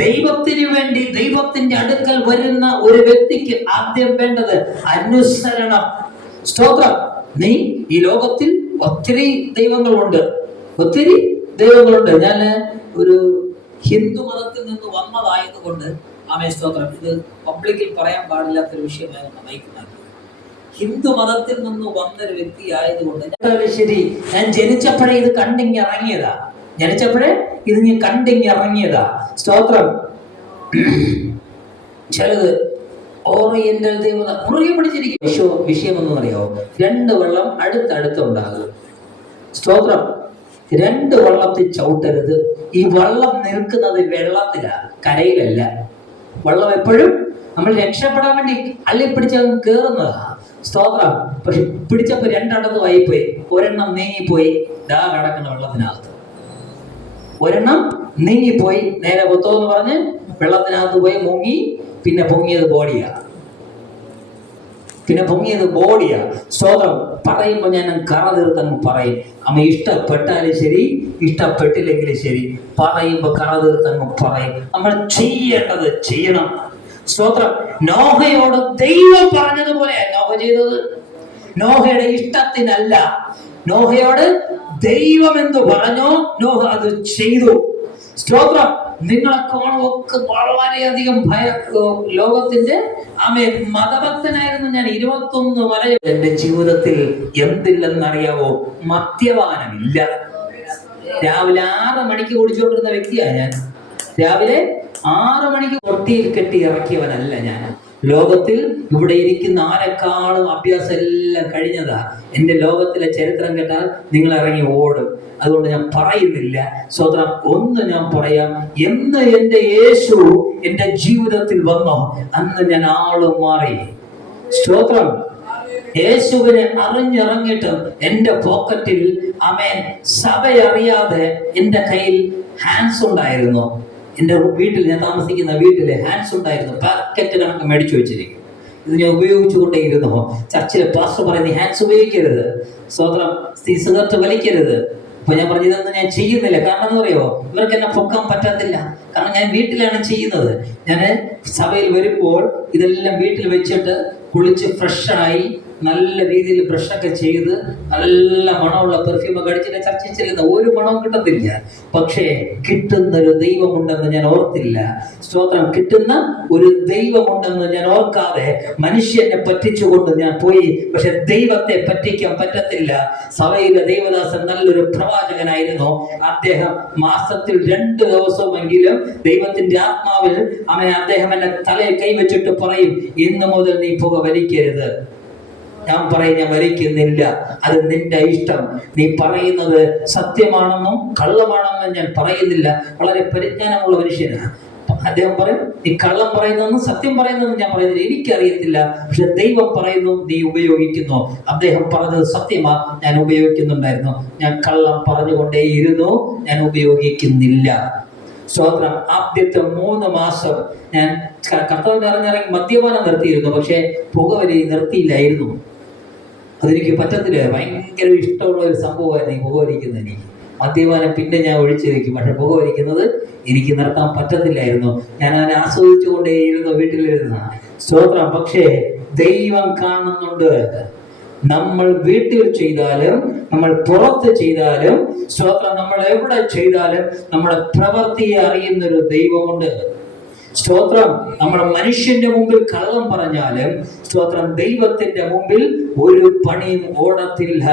ദൈവത്തിന് വേണ്ടി ദൈവത്തിന്റെ അടുക്കൽ വരുന്ന ഒരു വ്യക്തിക്ക് ആദ്യം വേണ്ടത് അനുസരണം. സ്തോത്രം. നീ ഈ ലോകത്തിൽ ഒത്തിരി ദൈവങ്ങളുണ്ട്, ഒത്തിരി ദൈവങ്ങളുണ്ട്. ഞാൻ ഒരു ഹിന്ദു മതത്തിൽ നിന്ന് വന്നതായതുകൊണ്ട് സ്തോത്രം, ഇത് പബ്ലിക്കിൽ പറയാൻ പാടില്ലാത്തൊരു വിഷയമായിരുന്നു നയിക്കുന്നത്. ഹിന്ദു മതത്തിൽ നിന്ന് വന്നൊരു വ്യക്തി ആയതുകൊണ്ട് ശരി, ഞാൻ ജനിച്ചപ്പോഴേ ഇത് കണ്ടിറങ്ങിയതാ. കണ്ടിറങ്ങിയതാ. സ്തോത്രം. ചിലത് ഓറിയന്റൽ ദേവത മുറുകെ പിടിച്ചിരിക്കും. വിഷയം എന്നറിയോ? 2 വെള്ളം അടുത്തടുത്തുണ്ടാകും. സ്തോത്രം. 2 വള്ളത്തിൽ ചവിട്ടരുത്. ഈ വള്ളം നിൽക്കുന്നത് വെള്ളത്തിലാ, കരയിലല്ല. വള്ളം എപ്പോഴും നമ്മൾ രക്ഷപ്പെടാൻ വേണ്ടി അള്ളിപ്പിടിച്ച് കയറുന്നതാ. സ്തോത്രം. പക്ഷെ പിടിച്ചപ്പോ 2 ആയിപ്പോയി. ഒരെണ്ണം നീങ്ങിപ്പോയി, ദാ കിടക്കുന്ന വെള്ളത്തിനകത്ത്. ഒരെണ്ണം നീങ്ങിപ്പോയി, നേരെ പൊത്തോന്ന് പറഞ്ഞ് വെള്ളത്തിനകത്ത് പോയി മുങ്ങി. പിന്നെ പൊങ്ങിയത് ബോഡിയാ. സ്തോത്രം. പറയുമ്പോ ഞാൻ കറ തീർത്തങ്ങ് പറയും. ഇഷ്ടപ്പെട്ടാലും ശരി, ഇഷ്ടപ്പെട്ടില്ലെങ്കിലും ശരി, പറയുമ്പോ കറ തീർത്തങ്ങ് പറയും. നമ്മൾ ചെയ്യേണ്ടത് ചെയ്യണം. സ്തോത്രം. നോഹയോട് ദൈവം പറഞ്ഞതുപോലെ നോഹ ചെയ്തത്. നോഹയുടെ ഇഷ്ടത്തിനല്ല, നോഹയോട് ദൈവം എന്ത് പറഞ്ഞോ നോഹ അത് ചെയ്തു. സ്തോത്രം. നിങ്ങളൊക്കെ വളരെയധികം ലോകത്തിന്റെ മതഭക്തനായിരുന്നു ഞാൻ. 21 വരെ എന്റെ ജീവിതത്തിൽ എന്തില്ലെന്നറിയാവോ? മദ്യപാനമില്ല. രാവിലെ 6 മണിക്ക് കുടിച്ചുകൊണ്ടിരുന്ന വ്യക്തിയാണ് ഞാൻ. രാവിലെ 6 മണിക്ക് തൊട്ടിയിൽ കെട്ടി ഇറക്കിയവനല്ല ഞാൻ. ലോകത്തിൽ ഇവിടെ ഇരിക്കുന്ന ആരെക്കാളും അഭ്യാസം എല്ലാം കഴിഞ്ഞതാ. എന്റെ ലോകത്തിലെ ചരിത്രം കേട്ടാൽ നിങ്ങൾ ഇറങ്ങി ഓടും. അതുകൊണ്ട് ഞാൻ പറയുന്നില്ല. സ്തോത്രം. ഒന്ന് ഞാൻ പറയാം, എന്ന് എന്റെ യേശു എന്റെ ജീവിതത്തിൽ വന്നോ അന്ന് ഞാൻ ആള് മാറി. സ്തോത്രം. യേശുവിനെ അറിഞ്ഞിറങ്ങിയിട്ട് എന്റെ പോക്കറ്റിൽ സഭയറിയാതെ എന്റെ കയ്യിൽ ഹാൻഡ്സ് ഉണ്ടായിരുന്നു. എന്റെ വീട്ടിൽ, ഞാൻ താമസിക്കുന്ന വീട്ടില് ഹാൻഡ്സ് ഉണ്ടായിരുന്നു. പാക്കറ്റ് കണക്ക് മേടിച്ചു വെച്ചിരിക്കും. ഇത് ഞാൻ ഉപയോഗിച്ചുകൊണ്ടേയിരുന്നു. ചർച്ചിലെ പാസ്റ്റർ പറയുന്നത് ഹാൻഡ്സ് ഉപയോഗിക്കരുത്, സ്തോത്രം, സിഗരറ്റ് വലിക്കരുത്. അപ്പൊ ഞാൻ പറഞ്ഞു ഇതൊന്നും ഞാൻ ചെയ്യുന്നില്ല. കാരണം എന്ന് പറയോ, ഇവർക്ക് എന്നെ പൊക്കാൻ പറ്റത്തില്ല. കാരണം ഞാൻ വീട്ടിലാണ് ചെയ്യുന്നത്. ഞാൻ സഭയിൽ വരുമ്പോൾ ഇതെല്ലാം വീട്ടിൽ വെച്ചിട്ട് കുളിച്ച് ഫ്രഷായി നല്ല രീതിയിൽ ബ്രഷൊക്കെ ചെയ്ത് നല്ല മണമുള്ള പെർഫ്യൂമൊക്കെ അടിച്ചിട്ട് ചർച്ചയിൽ ചെല്ലുന്ന ഒരു മണവും കിട്ടത്തില്ല. പക്ഷേ കിട്ടുന്നൊരു ദൈവമുണ്ടെന്ന് ഞാൻ ഓർത്തില്ല. സ്തോത്രം. കിട്ടുന്ന ഒരു ദൈവമുണ്ടെന്ന് ഞാൻ ഓർക്കാതെ മനുഷ്യനെ പറ്റിച്ചുകൊണ്ട് ഞാൻ പോയി. പക്ഷെ ദൈവത്തെ പറ്റിക്കാൻ പറ്റത്തില്ല. സഭയിലെ ദൈവദാസൻ നല്ലൊരു പ്രവാചകനായിരുന്നു. അദ്ദേഹം മാസത്തിൽ 2 ദിവസമെങ്കിലും ദൈവത്തിന്റെ ആത്മാവിൽ അദ്ദേഹം എന്നെ തലയിൽ കൈവച്ചിട്ട് പറയും, ഇന്ന് മുതൽ നീ പുക വലിക്കരുത്. ഞാൻ പറയും, ഞാൻ വലിക്കുന്നില്ല, അത് നിന്റെ ഇഷ്ടം. നീ പറയുന്നത് സത്യമാണെന്നും കള്ളമാണെന്നും ഞാൻ പറയുന്നില്ല. വളരെ പരിജ്ഞാനമുള്ള മനുഷ്യനാണ് അദ്ദേഹം. പറയും, നീ കള്ളം പറയുന്നതെന്നും സത്യം പറയുന്നതെന്നും ഞാൻ പറയുന്നില്ല, എനിക്കറിയത്തില്ല. പക്ഷെ ദൈവം പറയുന്നു, നീ ഉപയോഗിക്കുന്നു. അദ്ദേഹം പറഞ്ഞത് സത്യമാ, ഞാൻ ഉപയോഗിക്കുന്നുണ്ടായിരുന്നു. ഞാൻ കള്ളം പറഞ്ഞുകൊണ്ടേയിരുന്നു, ഞാൻ ഉപയോഗിക്കുന്നില്ല. സ്തോത്രം. ആദ്യത്തെ 3 മാസം ഞാൻ കർത്താവിനെ ഇറങ്ങി മദ്യപാനം നിർത്തിയിരുന്നു. പക്ഷെ പുകവലി നിർത്തിയില്ലായിരുന്നു. അതെനിക്ക് പറ്റത്തില്ല. ഭയങ്കര ഇഷ്ടമുള്ള ഒരു സംഭവമായിരുന്നു ഈ പുകവലിക്കുന്നത്. എനിക്ക് മദ്യപാനം പിന്നെ ഞാൻ ഒഴിച്ചു വയ്ക്കും, പക്ഷെ പുകവലിക്കുന്നത് എനിക്ക് നിർത്താൻ പറ്റത്തില്ലായിരുന്നു. ഞാൻ അതിനെ ആസ്വദിച്ചുകൊണ്ടേയിരുന്നു വീട്ടിലിരുന്ന. സ്തോത്രം. പക്ഷേ ദൈവം കാണുന്നുണ്ട്. നമ്മൾ വീട്ടിൽ ചെയ്താലും നമ്മൾ പുറത്ത് ചെയ്താലും സ്തോത്രം, നമ്മൾ എവിടെ ചെയ്താലും നമ്മുടെ പ്രവൃത്തിയെ അറിയുന്നൊരു ദൈവമുണ്ട്. സ്തോത്രം. നമ്മൾ മനുഷ്യന്റെ മുമ്പിൽ കള്ളം പറഞ്ഞാലും സ്തോത്രം, ദൈവത്തിന്റെ മുമ്പിൽ ഒരു പണിയും ഓടത്തില്ല.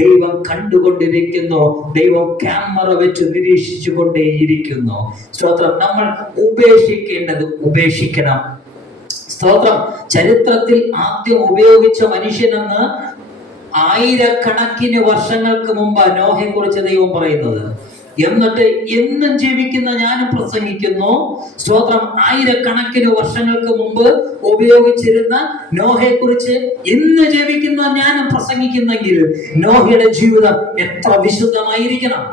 ദൈവം കണ്ടുകൊണ്ടിരിക്കുന്നു. ദൈവം ക്യാമറ വെച്ച് നിരീക്ഷിച്ചു കൊണ്ടേയിരിക്കുന്നു. സ്തോത്രം. നമ്മൾ ഉപേക്ഷിക്കേണ്ടത് ഉപേക്ഷിക്കണം. സ്തോത്രം. ചരിത്രത്തിൽ ആദ്യം ഉപയോഗിച്ച മനുഷ്യനെന്ന് 1000 കണക്കിന് വർഷങ്ങൾക്ക് മുമ്പ് നോഹയെ കുറിച്ച് ദൈവം പറയുന്നത്. എന്നിട്ട് എന്നും ജീവിക്കുന്ന ഞാനും പ്രസംഗിക്കുന്നു. സ്തോത്രം. ആയിരക്കണക്കിന് വർഷങ്ങൾക്ക് മുമ്പ് ഉപയോഗിച്ചിരുന്ന നോഹയെ കുറിച്ച് ഇന്ന് ജീവിക്കുന്ന ഞാനും പ്രസംഗിക്കുന്നെങ്കിൽ നോഹയുടെ ജീവിതം എത്ര വിശുദ്ധമായിരിക്കണം.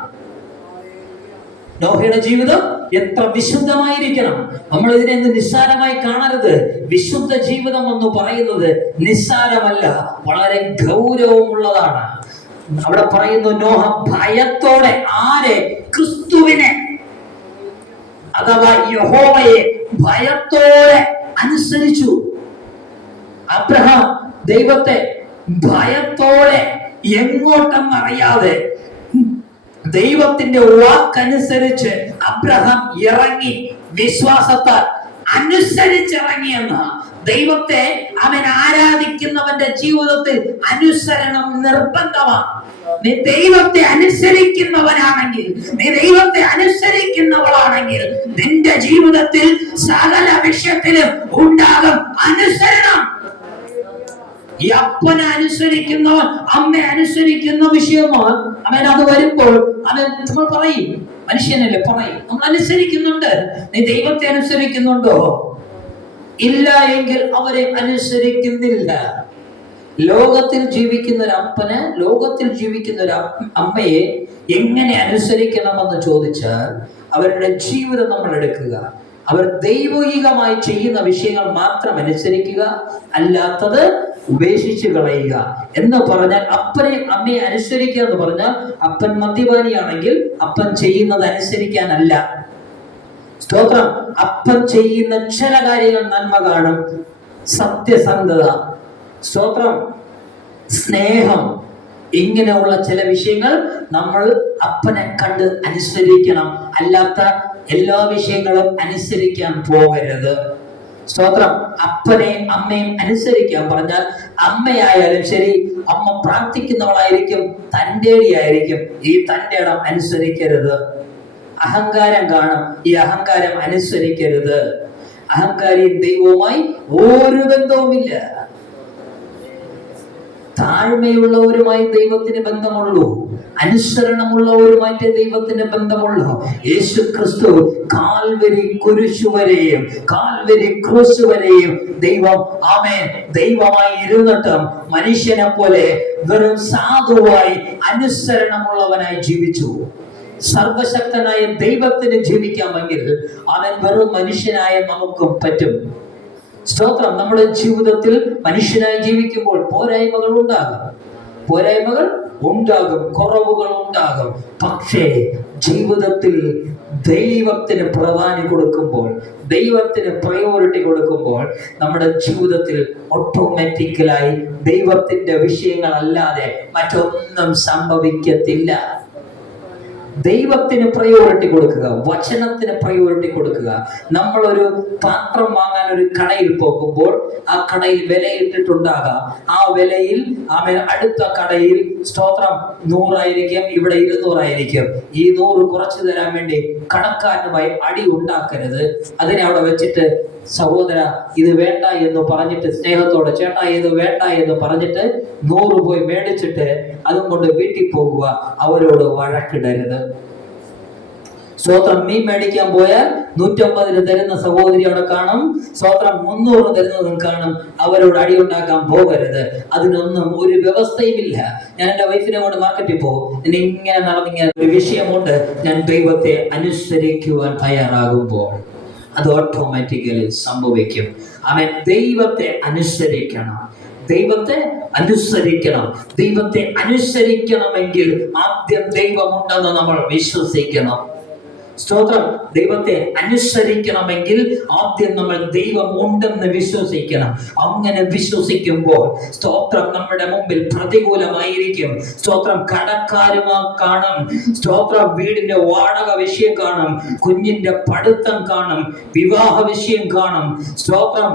നോഹയുടെ ജീവിതം എത്ര വിശുദ്ധമായിരിക്കണം. നമ്മൾ ഇതിനെ നിസ്സാരമായി കാണരുത്. വിശുദ്ധ ജീവിതം എന്ന് പറയുന്നത് നിസ്സാരമല്ല, വളരെ ഗൗരവമുള്ളതാണ്. അവിടെ പറയുന്നു നോഹ ഭയത്തോടെ, ആരെ? ക്രിസ്തുവിനെ അഥവാ യഹോവയെ ഭയത്തോടെ അനുസരിച്ചു. അബ്രഹാം ദൈവത്തെ ഭയത്തോടെ, എങ്ങോട്ടെന്നറിയാതെ ദൈവത്തിന്റെ വാക്കനുസരിച്ച് അബ്രഹാം ഇറങ്ങി, വിശ്വാസത്താൽ അനുസരിച്ചിറങ്ങിയെന്ന്. ദൈവത്തെ അവൻ ആരാധിക്കുന്നവന്റെ ജീവിതത്തിൽ അനുസരണം നിർബന്ധമാണ്. നീ ദൈവത്തെ അനുസരിക്കുന്നവനാണെങ്കിൽ, നീ ദൈവത്തെ അനുസരിക്കുന്നവളാണെങ്കിൽ നിന്റെ ജീവിതത്തിൽ സകല വിഷയത്തിലും ഉണ്ടാകും അനുസരണം. ഈ അപ്പനെ അനുസരിക്കുന്നവൻ അമ്മയെ അനുസരിക്കുന്ന വിഷയമാണ്. അവൻ അത് വരുമ്പോൾ അവൻ നമ്മൾ പറയും, മനുഷ്യനല്ലേ പറയും, നമ്മൾ അനുസരിക്കുന്നുണ്ട്. നീ ദൈവത്തെ അനുസരിക്കുന്നുണ്ടോ? ഇല്ല എങ്കിൽ അവരെ അനുസരിക്കുന്നില്ല. ലോകത്തിൽ ജീവിക്കുന്ന ഒരു അപ്പന്, ലോകത്തിൽ ജീവിക്കുന്ന ഒരു അമ്മയെ എങ്ങനെ അനുസരിക്കണമെന്ന് ചോദിച്ചാൽ അവരുടെ ജീവിതം നമ്മൾ എടുക്കുക. അവർ ദൈവികമായി ചെയ്യുന്ന വിഷയങ്ങൾ മാത്രം അനുസരിക്കുക, അല്ലാത്തത് ഉപേക്ഷിച്ച് കളയുക എന്ന് പറഞ്ഞാൽ, അപ്പനെയും അമ്മയെ അനുസരിക്കുക എന്ന് പറഞ്ഞാൽ, അപ്പൻ മദ്യപാനിയാണെങ്കിൽ അപ്പൻ ചെയ്യുന്നത് അനുസരിക്കാനല്ല. സ്തോത്രം. അപ്പൻ ചെയ്യുന്ന ചില കാര്യങ്ങൾ നന്മ കാണും, സത്യസന്ധത, സ്തോത്രം, സ്നേഹം, ഇങ്ങനെയുള്ള ചില വിഷയങ്ങൾ നമ്മൾ അപ്പനെ കണ്ട് അനുസരിക്കണം. അല്ലാത്ത എല്ലാ വിഷയങ്ങളും അനുസരിക്കാൻ പോകരുത്. സ്തോത്രം. അപ്പനെയും അമ്മയും അനുസരിക്കാൻ പറഞ്ഞാൽ, അമ്മയായാലും ശരി, അമ്മ പ്രാർത്ഥിക്കുന്നവളായിരിക്കും, തന്റേടിയായിരിക്കും, ഈ തന്റെ ഇടം അനുസരിക്കരുത്. അഹങ്കാരം കാണും, ഈ അഹങ്കാരം അനുസരിക്കരുത്. അഹങ്കാരിയും ദൈവവുമായി ഒരു ബന്ധവുമില്ല. താഴ്മയുള്ളവരുമായി ദൈവത്തിന് ബന്ധമുള്ളൂ, അനുസരണമുള്ളവരുമായിട്ട് ദൈവത്തിന് ബന്ധമുള്ളൂ. യേശു ക്രിസ്തു കാൽവരി കുരിശു വരെയും, കാൽവരി ക്രൂശ് വരെയും ദൈവം, ആമേൻ, ദൈവമായി ഇരുന്നിട്ടും മനുഷ്യനെ പോലെ വെറും സാധുവായി അനുസരണമുള്ളവനായി ജീവിച്ചു. സർവശക്തനായ ദൈവത്തിന് ജീവിക്കാമെങ്കിൽ അവൻ വെറും മനുഷ്യനായ നമുക്കും പറ്റും. സ്തോത്രം. നമ്മുടെ ജീവിതത്തിൽ മനുഷ്യനായി ജീവിക്കുമ്പോൾ പോരായ്മകൾ ഉണ്ടാകും, പോരായ്മകൾ ഉണ്ടാകും, കുറവുകൾ ഉണ്ടാകും. പക്ഷേ ജീവിതത്തിൽ ദൈവത്തിന് പ്രാധാന്യം കൊടുക്കുമ്പോൾ, ദൈവത്തിന് പ്രയോറിറ്റി കൊടുക്കുമ്പോൾ നമ്മുടെ ജീവിതത്തിൽ ഓട്ടോമാറ്റിക്കലായി ദൈവത്തിന്റെ വിഷയങ്ങൾ അല്ലാതെ മറ്റൊന്നും സംഭവിക്കത്തില്ല. ദൈവത്തിന് പ്രയോറിറ്റി കൊടുക്കുക, വചനത്തിന് പ്രയോറിറ്റി കൊടുക്കുക. നമ്മളൊരു പാത്രം വാങ്ങാൻ ഒരു കടയിൽ പോകുമ്പോൾ ആ കടയിൽ വിലയിട്ടിട്ടുണ്ടാകാം. ആ വിലയിൽ അടുത്ത കടയിൽ, സ്തോത്രം, 100 ആയിരിക്കും, ഇവിടെ 200 ആയിരിക്കും. ഈ 100 കുറച്ചു തരാൻ വേണ്ടി കടക്കാരനുമായി അടി ഉണ്ടാക്കരുത്. അതിനെ അവിടെ വെച്ചിട്ട്, സഹോദര ഇത് വേണ്ട എന്ന് പറഞ്ഞിട്ട്, സ്നേഹത്തോടെ ചേട്ടാ ഇത് വേണ്ട എന്ന് പറഞ്ഞിട്ട് 100 പോയി മേടിച്ചിട്ട് അതും കൊണ്ട് വീട്ടിൽ പോകുക. അവരോട് വഴക്കിടരുത്. സ്തോത്രം. മീൻ മേടിക്കാൻ പോയാൽ 150 തരുന്ന സഹോദരി അവിടെ കാണും, സ്തോത്രം, 300 തരുന്നതും കാണും. അവരോട് അടി ഉണ്ടാക്കാൻ പോകരുത്. അതിനൊന്നും ഒരു വ്യവസ്ഥയുമില്ല. ഞാൻ എൻ്റെ വൈഫിനെ കൊണ്ട് മാർക്കറ്റിൽ പോകും, ഇങ്ങനെ നടന്നിങ്ങനെ ഒരു വിഷയമുണ്ട്. ഞാൻ ദൈവത്തെ അനുസരിക്കുവാൻ തയ്യാറാകുമ്പോൾ അത് ഓട്ടോമാറ്റിക്കലി സംഭവിക്കും. അവൻ ദൈവത്തെ അനുസരിക്കണം, ദൈവത്തെ അനുസരിക്കണം. ദൈവത്തെ അനുസരിക്കണമെങ്കിൽ ആദ്യം ദൈവമുണ്ടെന്ന് നമ്മൾ വിശ്വസിക്കണം. സ്തോത്രം. ദൈവത്തെ അനുസരിക്കണമെങ്കിൽ ആദ്യം നമ്മൾ ദൈവം ഉണ്ടെന്ന് വിശ്വസിക്കണം. അങ്ങനെ വിശ്വസിക്കുമ്പോൾ, സ്തോത്രം, നമ്മുടെ മുമ്പിൽ പ്രതികൂലമായിരിക്കും. സ്തോത്രം. കടക്കാരുമാ കാണും, സ്തോത്രം, വീടിന്റെ വാടക വിഷയം കാണും, കുഞ്ഞിന്റെ പഠിത്തം കാണും, വിവാഹ വിഷയം കാണും, സ്തോത്രം,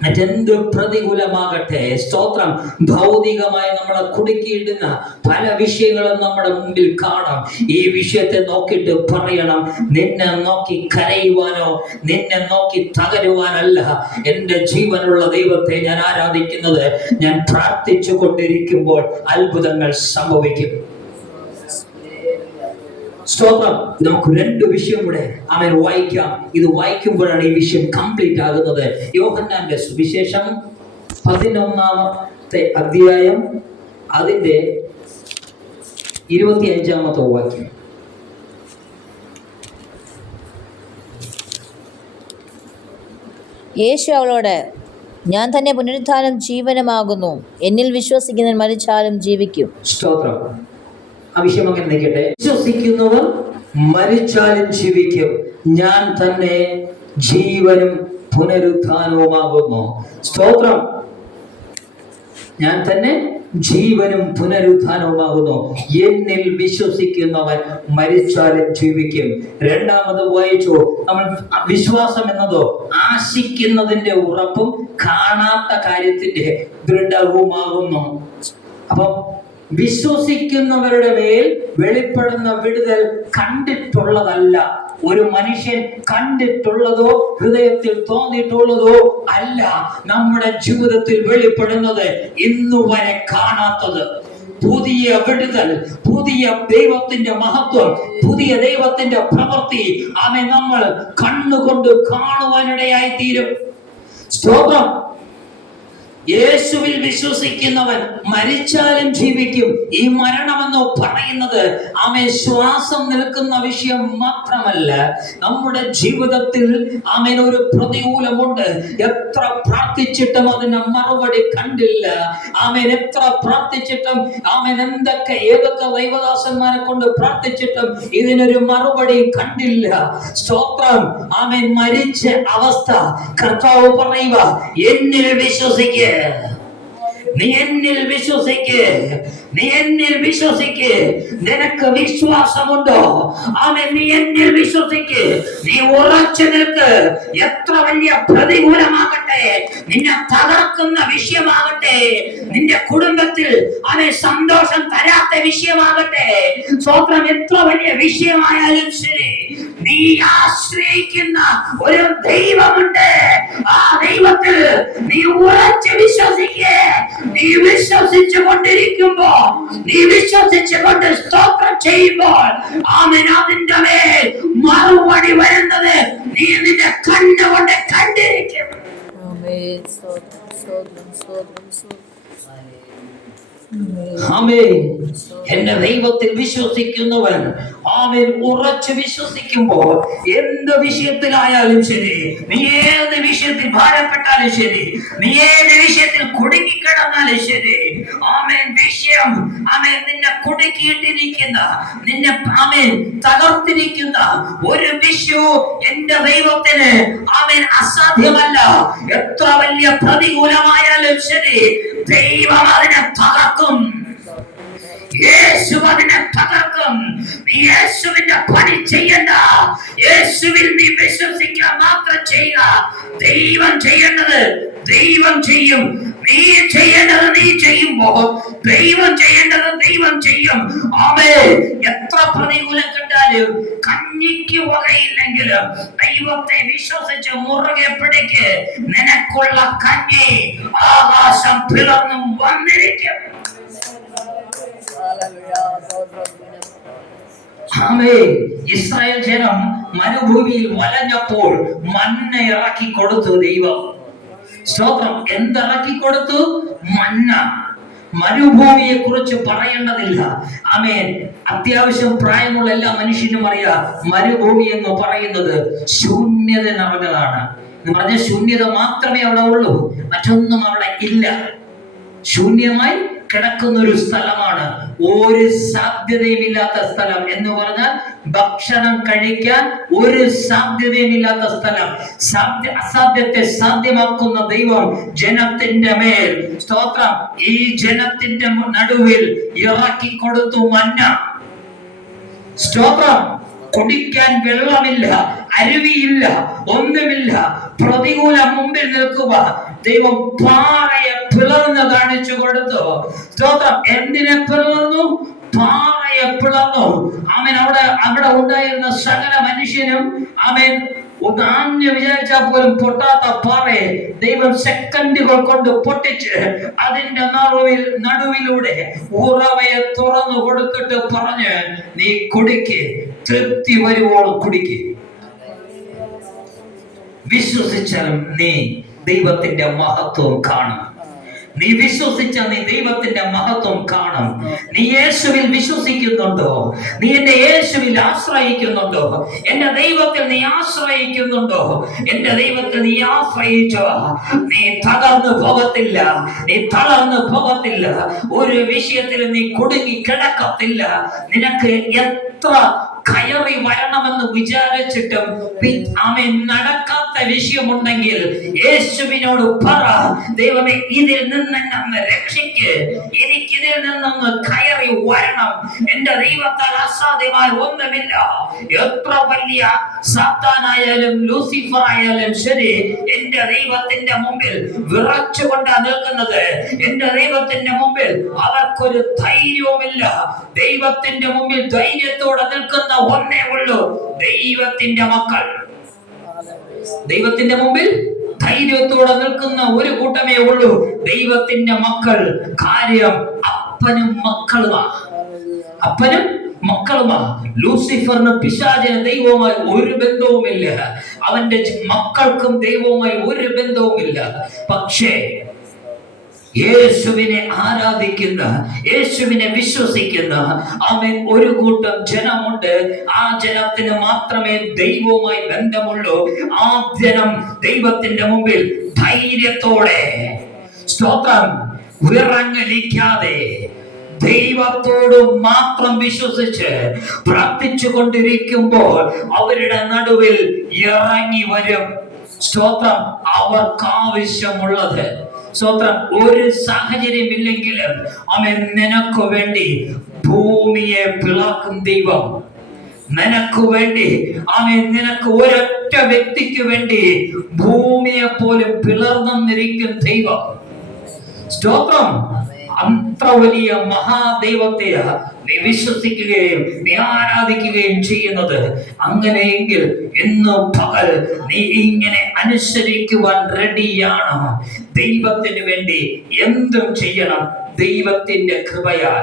മറ്റെന്ത് പ്രതികൂലമാകട്ടെ, സ്തോത്രം, ഭൗതികമായി നമ്മളെ കുടുക്കിയിടുന്ന പല വിഷയങ്ങളും നമ്മുടെ മുമ്പിൽ കാണാം. ഈ വിഷയത്തെ നോക്കിയിട്ട് പറയണം, നിന്നെ നോക്കി കരയുവാനോ നിന്നെ നോക്കി തകരുവാനല്ല എൻ്റെ ജീവനുള്ള ദൈവത്തെ ഞാൻ ആരാധിക്കുന്നത്. ഞാൻ പ്രാർത്ഥിച്ചു കൊണ്ടിരിക്കുമ്പോൾ അത്ഭുതങ്ങൾ സംഭവിക്കും. സ്തോത്രം. നമുക്ക് രണ്ട് വിഷയം കൂടെ അവൻ വായിക്കാം. ഇത് വായിക്കുമ്പോഴാണ് ഈ വിഷയം കംപ്ലീറ്റ് ആകുന്നത്. യോഹന്നാന്റെ സുവിശേഷം 11-ാമത്തെ അധ്യായം അതിന്റെ 25-ാമത്തെ വാക്യം. യേശു അവളോട്, ഞാൻ തന്നെ പുനരുത്ഥാനം ജീവനുമാകുന്നു. എന്നിൽ വിശ്വസിക്കുന്നവൻ മരിച്ചാലും ജീവിക്കും. സ്തോത്രം. ആ വിഷയം അങ്ങനെ നിൽക്കട്ടെ. വിശ്വസിക്കുന്നവർ മരിച്ചാലും ജീവിക്കും. ഞാൻ തന്നെ ജീവനും പുനരുത്ഥാനവുമാകുന്നു. സ്തോത്രം. ഞാൻ തന്നെ ജീവനും പുനരുത്ഥാനവുമാകുന്നു. എന്നിൽ വിശ്വസിക്കുന്നവൻ മരിച്ചാലും ജീവിക്കും. രണ്ടാമത് വായിച്ചു. നമ്മൾ വിശ്വാസം എന്നതോ ആശിക്കുന്നതിന്റെ ഉറപ്പും കാണാത്ത കാര്യത്തിന്റെ ദൃഢവുമാകുന്നു. അപ്പം വിശ്വസിക്കുന്നവരുടെ മേൽ വെളിപ്പെടുന്ന വിടുതൽ കണ്ടിട്ടുള്ളതല്ല. ഒരു മനുഷ്യൻ കണ്ടിട്ടുള്ളതോ ഹൃദയത്തിൽ തോന്നിയിട്ടുള്ളതോ അല്ല നമ്മുടെ ജീവിതത്തിൽ വെളിപ്പെടുന്നത്. ഇന്നുവരെ കാണാത്തത് പുതിയ വിടുതൽ, പുതിയ ദൈവത്തിന്റെ മഹത്വം, പുതിയ ദൈവത്തിന്റെ പ്രവൃത്തി അവനെ നമ്മൾ കണ്ണുകൊണ്ട് കാണുവാനിടയായി തീരും. സ്തോത്രം. യേശുവിൽ വിശ്വസിക്കുന്നവൻ മരിച്ചാലും ജീവിക്കും. ഈ മരണമെന്ന് പറയുന്നത് അവൻ ശ്വാസം നിൽക്കുന്ന വിഷയം മാത്രമല്ല. നമ്മുടെ ജീവിതത്തിൽ അവൻ ഒരു പ്രതികൂലമുണ്ട്. എത്ര പ്രാർത്ഥിച്ചിട്ടും അതിന് മറുപടി കണ്ടില്ല. അവൻ എത്ര പ്രാർത്ഥിച്ചിട്ടും അവൻ ഏതൊക്കെ ദൈവദാസന്മാരെ കൊണ്ട് പ്രാർത്ഥിച്ചിട്ടും ഇതിനൊരു മറുപടി കണ്ടില്ല. സ്തോത്രം. അവൻ മരിച്ച അവസ്ഥ കർത്താവ് പറയുക, എന്നിൽ വിശ്വസിക്കുക. നീ എന്നിൽ വിശ്വസിക്ക്. നീ എന്നിൽ വിശ്വസിക്ക്. നിനക്ക് വിശ്വാസമുണ്ടോ? അവൻ നീ എന്നിൽ വിശ്വസിക്ക്. നീ ഉറച്ചു നിൽക്ക്. എത്ര വലിയ പ്രതികൂലമാകട്ടെ, നിന്നെ തകർക്കുന്ന വിഷയമാകട്ടെ, നിന്റെ കുടുംബത്തിൽ അവൻ സന്തോഷം തരാത്ത വിഷയമാകട്ടെ, സ്വന്തം എത്ര വലിയ വിഷയമായാലും ശരി, നീ ആശ്രയിക്കുന്ന ഒരു ദൈവമുണ്ട്. ആ ദൈവത്തിൽ നീ ഉറച്ചു വിശ്വസിക്ക്. നീ വിശ്വസിച്ചു കൊണ്ടിരിക്കുമ്പോ, നീ വിശ്വസിച്ചുകൊണ്ട് സ്തോത്രം ചെയ്യുമ്പോൾ ആമേൻ അതിന്റെ മേൽ മറുപടി വരുന്നത് നീ നിന്റെ കണ്ണുകൊണ്ട് കണ്ടിരിക്കും. ആമേൻ. എന്റെ ദൈവത്തിൽ വിശ്വസിക്കുന്നവൻ ആമേൻ ഉറച്ചു വിശ്വസിക്കുമ്പോൾ എന്ത് വിഷയത്തിലായാലും ശരി, നീ ഏത് വിഷയത്തിൽ ഭാരപ്പെട്ടാലും ശരി, നീ ഏത് വിഷയത്തിൽ കുടുങ്ങിക്കിടന്നാലും ശരി, ആമേൻ വിഷയം ആമേൻ നിന്നെ കുടുക്കിയിട്ടിരിക്കുന്ന, നിന്നെ ആമേൻ തകർത്തിരിക്കുന്ന ഒരു വിഷയവും എന്റെ ദൈവത്തിന് ആമേൻ അസാധ്യമല്ല. എത്ര വലിയ പ്രതികൂലമായാലും ശരി, ദൈവം അതിനെ തകർക്കും. യേശു അതിനെ തകർക്കും. നീ യേശുവിന്റെ പണി ചെയ്യണ്ട. യേശുവിൽ നീ വിശ്വസിക്കുക മാത്രം ചെയ്യുക. ദൈവം ചെയ്യേണ്ടത് ദൈവം ചെയ്യും. നീ ചെയ്യേണ്ടത് നീ ചെയ്യുമ്പോ ദൈവം ചെയ്യേണ്ടത് ദൈവം ചെയ്യും. ആമേൻ. എത്ര പ്രതികൂലം കണ്ടാലും കഞ്ഞിക്ക് വകയില്ലെങ്കിലും ദൈവത്തെ വിശ്വസിച്ച് മുറുകെ പിടിക്ക്. നിനക്കുള്ള കഞ്ഞി ആകാശം പിളർന്നും വന്നിരിക്കും. ഇസ്രായേൽ ജനം മരുഭൂമിയിൽ വലഞ്ഞപ്പോൾ മന്ന ഇറക്കി കൊടുത്തു ദൈവം. സ്തോത്രം. എന്തിറക്കി കൊടുത്തു? മന്ന. മരുഭൂമിയെ കുറിച്ച് പറയേണ്ടതില്ല. ആമേൻ. അത്യാവശ്യം പ്രായമുള്ള എല്ലാ മനുഷ്യനും അറിയാം, മരുഭൂമി എന്ന് പറയുന്നത് ശൂന്യത നിറഞ്ഞതാണ്. എന്ന് പറഞ്ഞ ശൂന്യത മാത്രമേ അവിടെ ഉള്ളൂ, മറ്റൊന്നും അവിടെ ഇല്ല. ശൂന്യമായി കിടക്കുന്ന ഒരു സ്ഥലമാണ്. ഒരു സാധ്യതയുമില്ലാത്ത സ്ഥലം എന്ന് പറഞ്ഞാൽ ഭക്ഷണം കഴിക്കാൻ ഒരു സാധ്യതയുമില്ലാത്ത സ്ഥലം. അസാധ്യത്തെ സാധ്യമാക്കുന്ന ദൈവം ജനത്തിന്റെ മേൽ, സ്തോത്രം, ഈ ജനത്തിന്റെ നടുവിൽ ഇറക്കി കൊടുത്തു മന്ന. സ്തോത്രം. കുടിക്കാൻ വെള്ളമില്ല, അരുവിയില്ല, ഒന്നുമില്ല. പ്രതികൂലം മുമ്പിൽ നിൽക്കുക. ദൈവം പാറയെ പിളർന്ന് കാണിച്ചു കൊടുത്തു. സ്തോത്രം. എന്തിനെ പിളർന്നു? പാറയെ പിളർന്നു. ആമേൻ. അവിടെ ഉണ്ടായിരുന്ന സകല മനുഷ്യനും ആമേൻ ഒന്നാഞ്ഞു വിചാരിച്ചാൽ പോലും പൊട്ടാത്ത പാറയെ ദൈവം സെക്കൻഡുകൾ കൊണ്ട് പൊട്ടിച്ച് അതിന്റെ നടുവിലൂടെ ഉറവയെ തുറന്നു കൊടുത്തിട്ട് പറഞ്ഞ്, നീ കുടിക്ക്. തൃപ്തി വരുവോളം കുടിക്കുക. വിശ്വസിച്ചാൽ നീ ദൈവത്തിന്റെ മഹത്വം കാണും. നീ വിശ്വസിച്ചാൽ നീ ദൈവത്തിന്റെ മഹത്വം കാണും. നീ യേശുവിൽ വിശ്വസിക്കുന്നുണ്ടോ? നീ എന്റെ യേശുവിൽ ആശ്രയിക്കുന്നുണ്ടോ? എന്റെ ദൈവത്തിൽ നീ ആശ്രയിക്കുന്നുണ്ടോ? എന്റെ ദൈവത്തിൽ നീ ആശ്രയിച്ചോ, നീ തകർന്നു പോകത്തില്ല. നീ തളർന്നു പോകത്തില്ല. ഒരു വിഷയത്തിൽ നീ കുടുങ്ങി കിടക്കത്തില്ല. നിനക്ക് എത്ര കയറി വരണമെന്ന് വിചാരിച്ചിട്ടും ആമേൻ നടക്കാത്ത വിഷയമുണ്ടെങ്കിൽ യേശുവിനോട് പറ, ദൈവമേ ഇതിൽ നിന്ന് എന്നെ രക്ഷിക്ക്, എനിക്കിതിൽ നിന്നൊന്ന് കയറി വരണം. എന്റെ ദൈവത്താൽ അസാധ്യമായ ഒന്നുമില്ല. എത്ര വലിയ സാത്താനായാലും ലൂസിഫർ ആയാലും ശരി, എന്റെ ദൈവത്തിന്റെ മുമ്പിൽ വിറച്ചുകൊണ്ടാ നിൽക്കുന്നത്. എന്റെ ദൈവത്തിന്റെ മുമ്പിൽ അവർക്കൊരു ധൈര്യവുമില്ല. ദൈവത്തിന്റെ മുമ്പിൽ ധൈര്യത്തോടെ നിൽക്കുന്ന ഒന്നേ ഉള്ളൂ, ദൈവത്തിന്റെ മക്കൾ. ദൈവത്തിന്റെ മുമ്പിൽ ധൈര്യത്തോടെ നിൽക്കുന്ന ഒരു കൂട്ടമേ ഉള്ളൂ, ദൈവത്തിന്റെ മക്കൾ. കാര്യം അപ്പനും മക്കളുമാ. അപ്പനും മക്കളുമാ. ലൂസിഫറിന് പിശാചിന് ദൈവവുമായി ഒരു ബന്ധവുമില്ല. അവന്റെ മക്കൾക്കും ദൈവവുമായി ഒരു ബന്ധവുമില്ല. പക്ഷേ യേശുവിനെ ആരാധിക്കുന്ന, യേശുവിനെ വിശ്വസിക്കുന്ന ആമേൻ ഒരു കൂട്ടം ജനമുണ്ട്. ആ ജനത്തിന് മാത്രമേ ദൈവവുമായി ബന്ധമുള്ളൂ. ആ ജനം ദൈവത്തിന്റെ മുമ്പിൽ ധൈര്യത്തോടെ, സ്തോത്രം, വിറങ്ങലിക്കാതെ ദൈവത്തോട് മാത്രം വിശ്വസിച്ച് പ്രാർത്ഥിച്ചു കൊണ്ടിരിക്കുമ്പോൾ അവരുടെ നടുവിൽ ഇറങ്ങി വരും. സ്തോത്രം, അവർക്ക് ആവശ്യമുള്ളത്. സ്തോത്രം, ഒരു സാഹചര്യം ഇല്ലെങ്കിലും അവൻ നിനക്ക് വേണ്ടി ഭൂമിയെ പിളർക്കും ദൈവം. നിനക്ക് വേണ്ടി അവൻ, നിനക്ക് ഒരൊറ്റ വ്യക്തിക്ക് വേണ്ടി ഭൂമിയെ പോലും പിളർന്നിരിക്കും ദൈവം. സ്തോത്രം, അത്ര വലിയ മഹാദൈവത്തെ നീ വിശ്വസിക്കുകയും നീ ആരാധിക്കുകയും ചെയ്യുന്നത്. അങ്ങനെയെങ്കിൽ ഇന്ന് പകൽ നീ ഇങ്ങനെ അനുസരിക്കുവാൻ റെഡിയാണ്. ദൈവത്തിന് വേണ്ടി എന്തും ചെയ്യണം. ദൈവത്തിന്റെ കൃപയാൽ,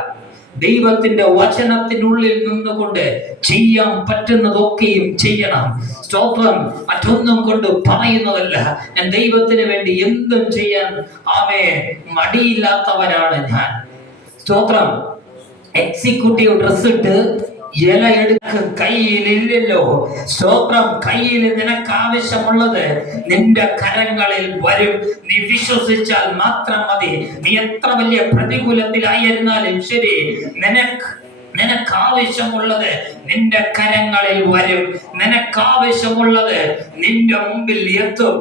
ദൈവത്തിന്റെ വചനത്തിനുള്ളിൽ നിന്നുകൊണ്ട് ചെയ്യാൻ പറ്റുന്നതൊക്കെയും ചെയ്യണം. സ്തോത്രം, മറ്റൊന്നും കൊണ്ട് പറയുന്നതല്ല. ഞാൻ ദൈവത്തിന് വേണ്ടി എന്തും ചെയ്യാൻ മടിയില്ലാത്തവനാണ് ഞാൻ. സ്തോത്രം, എക്സിക്യൂട്ടീവ് ഡ്രസ് ഇട്ട് ഇല എടുക്ക കയ്യിലില്ലല്ലോ. സ്തോത്രം, കയ്യിൽ നിനക്ക് ആവശ്യമുള്ളത് നിന്റെ കരങ്ങളിൽ വരും. നീ വിശ്വസിച്ചാൽ മാത്രം മതി. നീ എത്ര വലിയ പ്രതികൂലത്തിലായിരുന്നാലും ശരി, നിനക്ക് ആവശ്യമുള്ളത് നിന്റെ കരങ്ങളിൽ വരും. നിനക്ക് ആവശ്യമുള്ളത് നിന്റെ മുമ്പിൽ എത്തും.